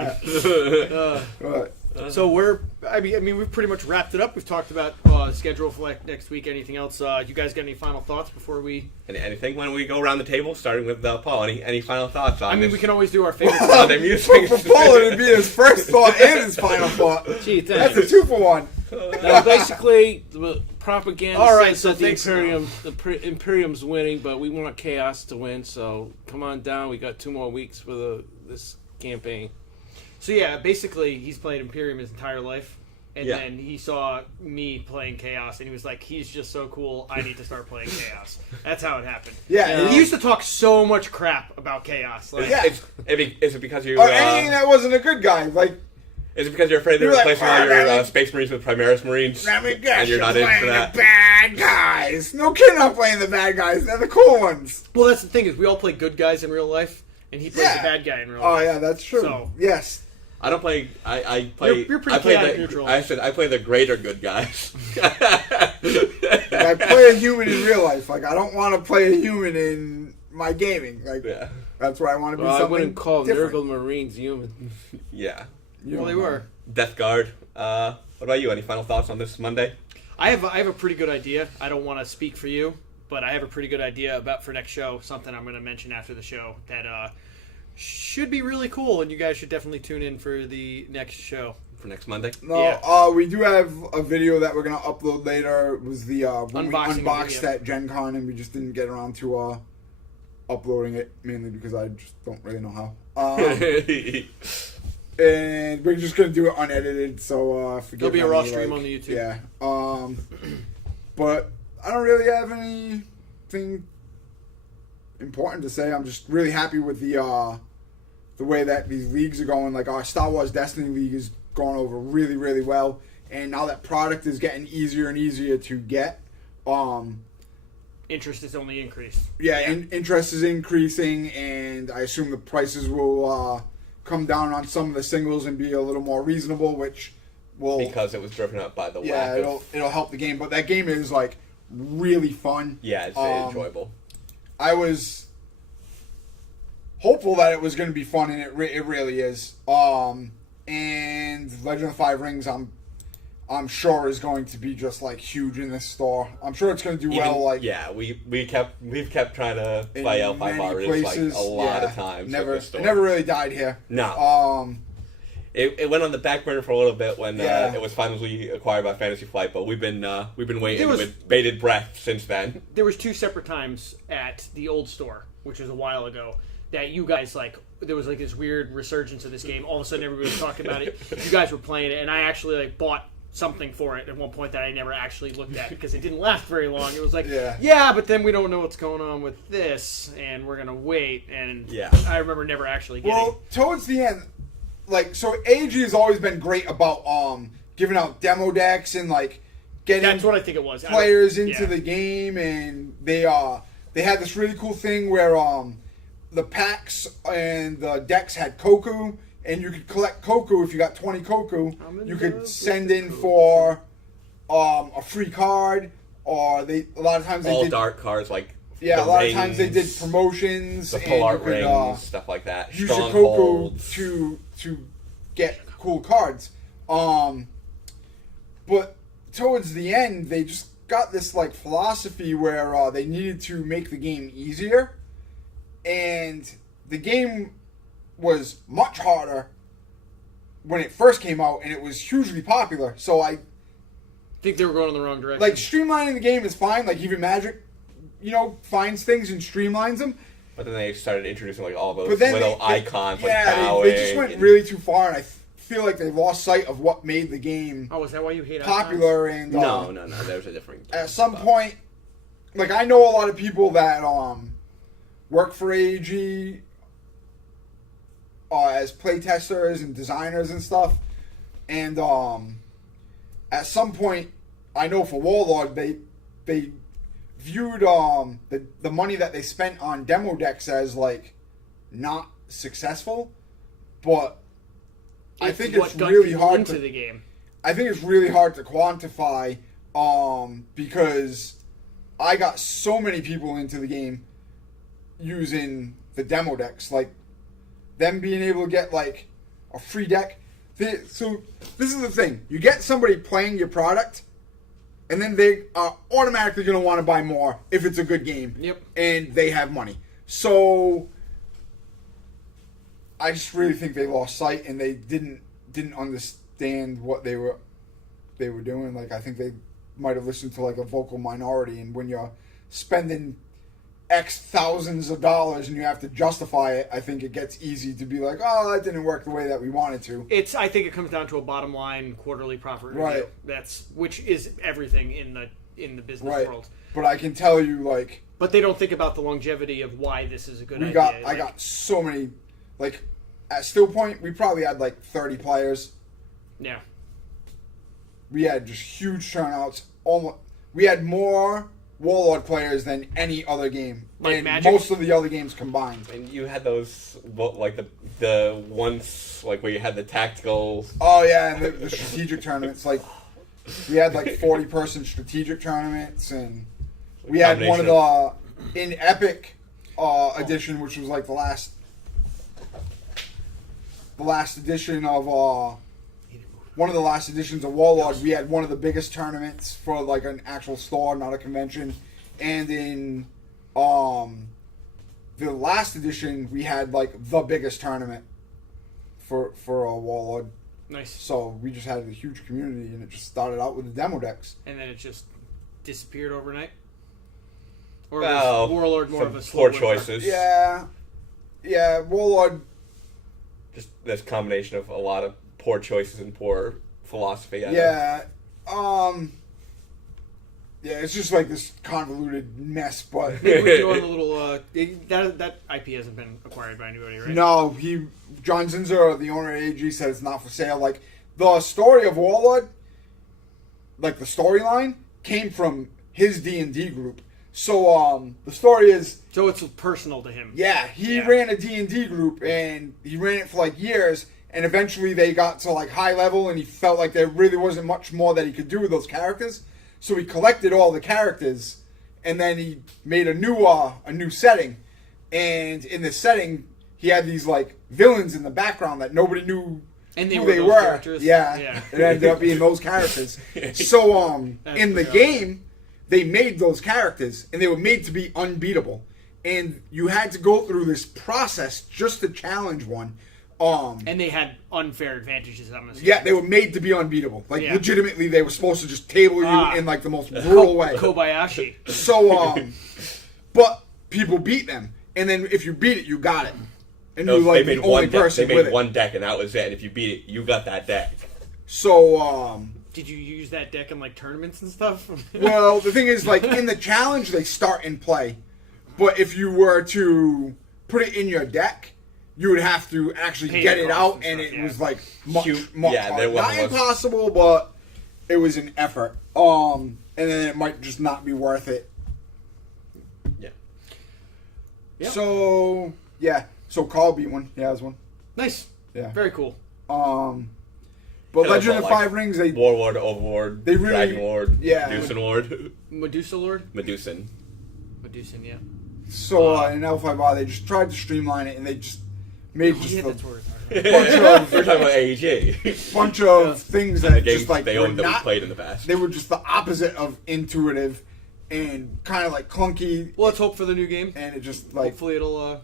one. right. So I mean, we've pretty much wrapped it up. We've talked about schedule for like next week. Anything else? You guys got any final thoughts before we? Anything when we go around the table, starting with Paul? Any final thoughts on? I mean, this? we can always do our favorite. Sunday Musings. For Paul, it'd be his first thought and his final thought. Gee, That's thanks. a 2-for-1. Now, basically, the propaganda All right, says so that the thanks. Imperium's winning, but we want chaos to win. So come on down. We got 2 more weeks for this campaign. So yeah, basically, he's played Imperium his entire life, and Yeah. then he saw me playing Chaos, and he was like, "He's just so cool. I need to start playing Chaos." That's how it happened. Yeah, And he used to talk so much crap about Chaos. Like, Yeah. Is it because you? Or anything that wasn't a good guy. Like, Is it because you're afraid they're You're like, replacing all your "Oh, Space Marines with Primaris Marines? let me guess, And you're not in playing for that? the bad guys. No kidding, I'm playing the bad guys. They're the cool ones. well, that's the thing is we all play good guys in real life, and he plays Yeah. the bad guy in real Oh, life. yeah, that's true. So- yes. I don't play. I play. You're pretty I play chaotic the, neutral. I said I play the greater good guys. Like, I play a human in real life. Like, I don't want to play a human in my gaming. Like, Yeah. that's where I want to be Well, I something wouldn't call different. Nurgle Marines human. Yeah. You Well, they don't know. were. Death Guard. What about you? Any final thoughts on this Monday? I have a pretty good idea. I don't want to speak for you, but I have a pretty good idea about for next show. Something I'm going to mention after the show that should be really cool, and you guys should definitely tune in for the next show. For next Monday? No, Yeah. we do have a video that we're gonna upload later. It was the when Unboxing we unboxed video. at Gen Con, and we just didn't get around to uploading it, mainly because I just don't really know how. And we're just gonna do it unedited, so forgive There'll be a any, raw stream on the YouTube. Yeah. But I don't really have anything important to say. I'm just really happy with the way that these leagues are going. Like our Star Wars Destiny League is going over really, really well, and now that product is getting easier and easier to get. Interest is only increased. Interest is increasing, and I assume the prices will come down on some of the singles and be a little more reasonable, which will Because it was driven up by the yeah, lack of... it'll help the game. But that game is like really fun. Yeah, it's enjoyable. I was hopeful that it was going to be fun, and it really is. And Legend of the Five Rings, I'm sure is going to be just like huge in this store. I'm sure it's going to do well. Like yeah, we've kept trying to in buy L5 many Bars places, like a lot yeah, of times. Never, with this store. it never really died here. No. It went on the back burner for a little bit when Yeah. it was finally acquired by Fantasy Flight, but we've been waiting There was- with bated breath since then. There was 2 separate times at the old store, which was a while ago, that you guys like. There was like this weird resurgence of this game. All of a sudden, everybody was talking about it. You guys were playing it, and I actually like bought something for it at one point that I never actually looked at because it didn't last very long. It was like, Yeah. but then we don't know what's going on with this, and we're gonna wait. And Yeah. I remember never actually getting. Well, towards the end, like so, AG has always been great about giving out demo decks and like getting That's what I think it was. players into yeah. the game, and they had this really cool thing where the packs and the decks had Koku, and you could collect Koku. If you got 20 Koku, you could send in for a free card, or a lot of times they All did dark cards like yeah, the a lot rings, of times they did promotions, the and pull you art could rings, stuff like that. use your Koku Strongholds. to get cool cards. But towards the end, they just got this like philosophy where they needed to make the game easier, and the game was much harder when it first came out, and it was hugely popular. So I think they were going in the wrong direction. like streamlining the game is fine. Like even Magic, finds things and streamlines them. But then they started introducing like all those But then little icons, like yeah, bowing. they just went really too far, and I feel like they lost sight of what made the game oh, is that why you hate popular. And No, there's a different. at some point, like I know a lot of people that work for AEG as playtesters and designers and stuff, and at some point, I know for Warlord they viewed the money that they spent on demo decks as like not successful, but I think it's really hard into to the game. I think it's really hard to quantify because I got so many people into the game using the demo decks, like them being able to get like a free deck. So this is the thing: you get somebody playing your product, and then they are automatically going to want to buy more if it's a good game. Yep. And they have money. So I just really think they lost sight, and they didn't understand what they were doing. Like I think they might have listened to like a vocal minority, and when you're spending X thousands of dollars and you have to justify it, I think it gets easy to be like, oh, that didn't work the way that we wanted to. I think it comes down to a bottom line quarterly profit review. Right. Which is everything in the business world. But I can tell you, like, but they don't think about the longevity of why this is a good idea. I got so many, like, at Still Point, we probably had like 30 players. Yeah. We had just huge turnouts. We had more Warlord players than any other game, like and Magic? most of the other games combined. And you had those like the ones like where you had the tactical. Oh yeah, and the strategic tournaments. Like we had like 40-person strategic tournaments, and we had one of the in Epic edition, which was like the last edition of one of the last editions of Warlord. We had one of the biggest tournaments for like an actual store, not a convention. And in the last edition, we had like the biggest tournament for a Warlord. Nice. So we just had a huge community, and it just started out with the demo decks. And then it just disappeared overnight? Or well, was Warlord more some of a slow poor winner? choices. Yeah, Warlord. Just this combination of a lot of poor choices and poor philosophy. Yeah, it's just like this convoluted mess. But They were doing a little. That IP hasn't been acquired by anybody, right? no, John Zinzer, the owner of AG, said it's not for sale. Like the story of Warlord, like the storyline came from his D&D group. So the story is. So it's personal to him. Yeah, he ran a D&D group, and he ran it for like years. And eventually they got to like high level, and he felt like there really wasn't much more that he could do with those characters. So he collected all the characters, and then he made a new setting. And in this setting, he had these like villains in the background that nobody knew and they who were they those were. Characters? Yeah, it ended up being those characters. So in the game, they made those characters, and they were made to be unbeatable. And you had to go through this process just to challenge one. And they had unfair advantages, I'm assuming. Yeah, they were made to be unbeatable. Like, legitimately, they were supposed to just table you in, like, the most brutal way. Kobayashi. So, but people beat them. And then if you beat it, you got it. And you're, like, the only person with it. They made one deck, and that was it. And if you beat it, you got that deck. So, did you use that deck in, like, tournaments and stuff? well, the thing is, like, in the challenge, they start in play. But if you were to put it in your deck, you would have to actually get it out, and it was like much harder. Not impossible, but it was an effort. And then it might just not be worth it. Yeah. Yep. So so Carl beat one. He has one. Nice. Yeah. Very cool. But Legend of Five Rings, they Warlord, Overlord, they really, Dragon Lord, yeah, Medusan Lord, Medusa Lord. Medusan, yeah. So in L5R, they just tried to streamline it, and they just made just that's what we're talking about AEG. bunch of things that just like they were owned that we not, played in the past. They were just the opposite of intuitive and kind of like clunky. Well, let's hope for the new game. And it just like hopefully it'll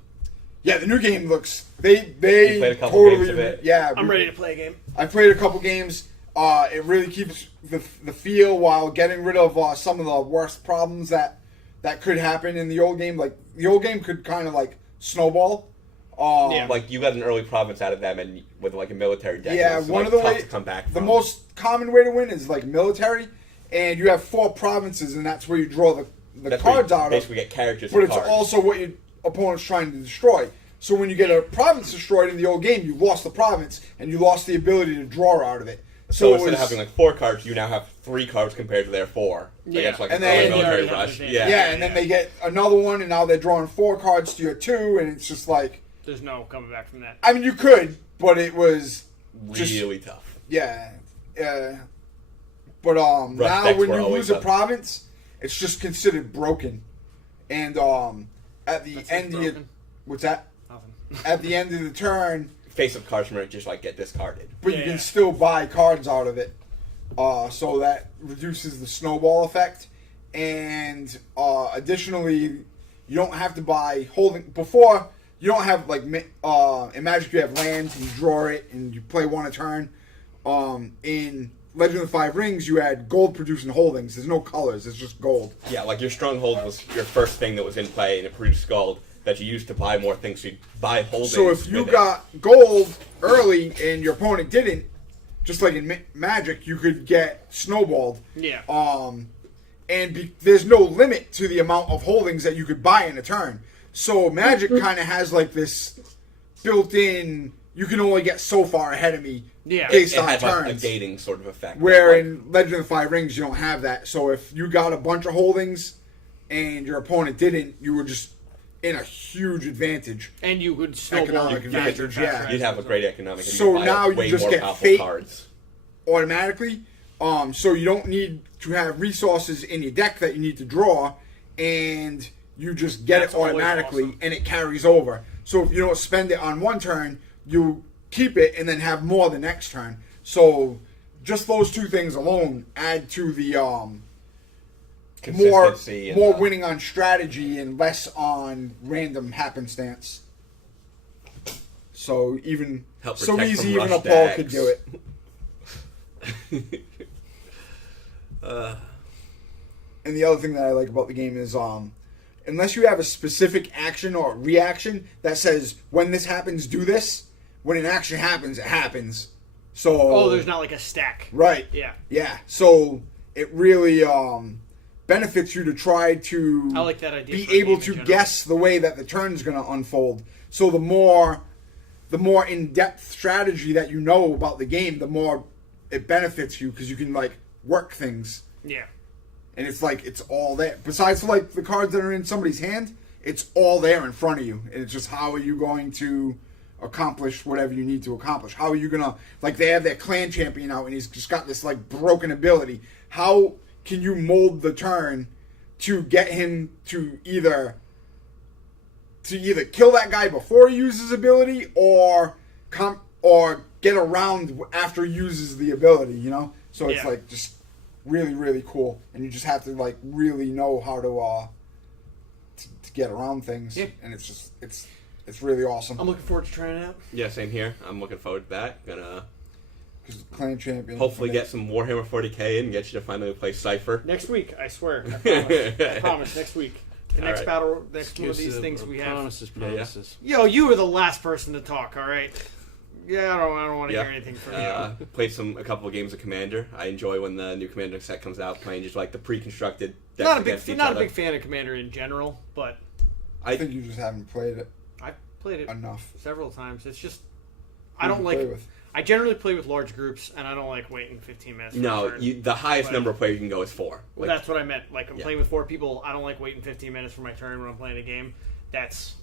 Yeah, the new game looks. They played a couple totally. games of it. Yeah, I'm ready to play a game. I played a couple games. It really keeps the feel while getting rid of some of the worst problems that could happen in the old game. Like the old game could kind of like snowball. Yeah. Like you got an early province out of them, and with like a military deck. Yeah, it's, one like, of the tough way to come back the from. most common way to win is like military, and you have 4 provinces, and that's where you draw the That's where cards you out of. basically get characters. But and it's cards. also what your opponent's trying to destroy. So when you get a province destroyed in the old game, you lost the province and you lost the ability to draw out of it. So it instead of was- having like 4 cards, you now have 3 cards compared to their 4. Yeah. Against like And an early then- military You already rush. have Yeah. yeah, and then they get another one, and now they're drawing 4 cards to your 2, and it's just like, There's no coming back from that. I mean, you could, but it was just Really tough. yeah. But Rush now decks when were you always lose a up. province, it's just considered broken. And at the That's end of broken. what's that? Nothing. At the end of the turn, Face of cards might just like get discarded. but you Yeah. can still buy cards out of it. So that reduces the snowball effect. And additionally, you don't have to buy holding before. You don't have like in Magic you have lands and you draw it and you play 1 a turn. In Legend of the Five Rings you had gold producing holdings. There's no colors. It's just gold. Yeah, like your stronghold was your first thing that was in play, and it produced gold that you used to buy more things. So you buy holdings. So if you with it. got gold early and your opponent didn't, just like in Magic, you could get snowballed. Yeah. And there's no limit to the amount of holdings that you could buy in a turn. So Magic kind of has like this built-in. You can only get so far ahead of me Yeah. based it on had like a turns. gating sort of effect. Where like, in Legend of the Five Rings you don't have that. So if you got a bunch of holdings and your opponent didn't, you were just in a huge advantage. And you would snowball Economic faster and advantage, faster. yeah. you'd have a great economic. And So you'd buy, now like, you way just more get powerful fate. cards. Automatically. So you don't need to have resources in your deck that you need to draw, and you just get That's it always automatically, awesome. and it carries over. So if you don't spend it on one turn, you keep it and then have more the next turn. So just those 2 things alone add to the more Consistency and, winning on strategy and less on random happenstance. So Help so protect easy, from even a rush Paul decks. could do it. And the other thing that I like about the game is, unless you have a specific action or reaction that says when this happens, do this. When an action happens, it happens. So Oh, there's not like a stack. right, Yeah. yeah. So it really benefits you to try to I like that idea be for a game able in to general. guess the way that the turn's going to unfold. So the more in-depth strategy that you know about the game, the more it benefits you because you can like work things. Yeah. And it's like it's all there. Besides for like the cards that are in somebody's hand, it's all there in front of you. And it's just how are you going to accomplish whatever you need to accomplish? How are you gonna like they have their clan champion out and he's just got this like broken ability. How can you mold the turn to get him to either kill that guy before he uses his ability or get around after he uses the ability, you know? So it's Yeah. like just really, really cool. And you just have to like really know how to get around things. Yeah. And it's just it's really awesome. I'm looking forward to trying it out. Yeah, same here. I'm looking forward to that. Gonna Because clan champion. hopefully get some Warhammer 40k and get you to finally play Cypher. Next week, I swear. I promise. I promise. Next week. The All next right. battle, next one of these Excuses, things we have. promises, Yeah, yeah. promises. Yo, you were the last person to talk. All right. Yeah, I don't want to Yeah. hear anything from you. Played a couple of games of Commander. I enjoy when the new Commander set comes out, playing just like the pre-constructed decks Not a against big, each not a other. big fan of Commander in general, but I think you just haven't played it I played it enough. several times. It's just Who I don't you like. play with? I generally play with large groups, and I don't like waiting 15 minutes. For a No, turn. the highest But- number of players you can go is 4. Well, Like, that's what I meant. Like I'm Yeah. playing with 4 people. I don't like waiting 15 minutes for my turn when I'm playing a game. That's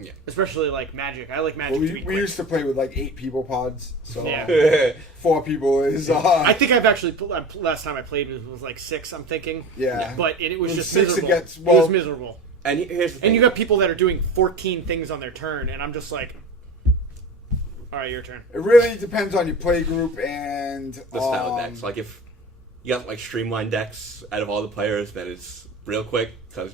Yeah. especially like Magic. I like Magic Well, to be we quick. used to play with like 8 people pods, so Yeah. 4 people is I think I've actually last time I played was like 6. I'm thinking, yeah. but it was With just 6 miserable. against- it well- was miserable. and here's the thing. And you got people that are doing 14 things on their turn, and I'm just like, all right, your turn. It really depends on your play group and the style of decks. Like if you got like streamlined decks out of all the players, then it's real quick because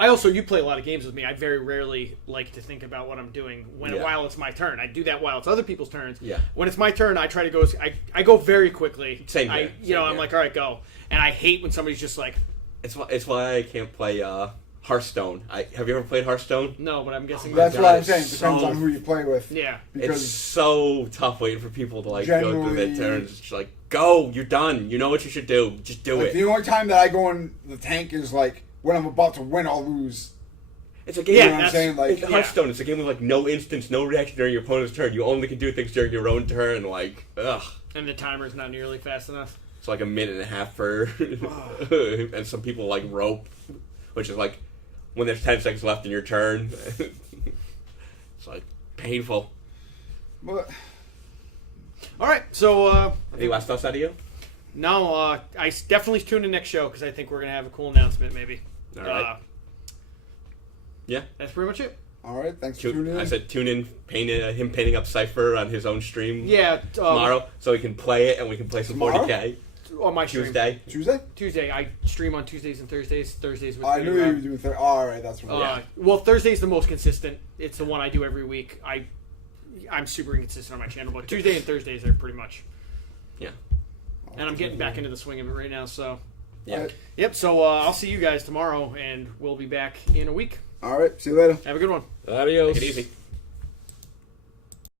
you play a lot of games with me. I very rarely like to think about what I'm doing while it's my turn. I do that while it's other people's turns. Yeah. When it's my turn, I try to go. I go very quickly. Same here. I'm like, all right, go. And I hate when somebody's just like. It's why I can't play Hearthstone. Have you ever played Hearthstone? No, but I'm guessing That's God, what I'm it's saying. It depends so- on who you play with. Yeah. It's Because so tough waiting for people to like go through their Generally- turns. It's just like, go, you're done. You know what you should do. Just do like, it. the only time that I go in the tank is like when I'm about to win or lose. It's a game. Yeah, You know what I'm saying? Like, It's Hearthstone. It's a game with like no instance, no reaction during your opponent's turn. You only can do things during your own turn. Like, ugh. And the timer's not nearly fast enough. It's like a minute and a half for, and some people like rope, which is like when there's 10 seconds left in your turn. It's like painful. but All right, so Any last thoughts out of you? no, I definitely tune in next show because I think we're gonna have a cool announcement. Maybe. All right. Yeah. That's pretty much it. all right, thanks for tuning in. I said tune in, him painting up Cypher on his own stream Yeah. tomorrow, so he can play it and we can play some Tomorrow? 40k. On my stream. Tuesday. Tuesday? I stream on Tuesdays and Thursdays. Thursdays with. I knew Video you Rob. were doing Thursday. All right, that's right. Yeah. Well, Thursday's the most consistent. It's the one I do every week. I'm super inconsistent on my channel, but Tuesday and Thursdays are pretty much. Yeah. And I'm getting back into the swing of it right now. So. Yeah. All right. Yep. So I'll see you guys tomorrow, and we'll be back in a week. All right, see you later. Have a good one. Adios. Take it easy.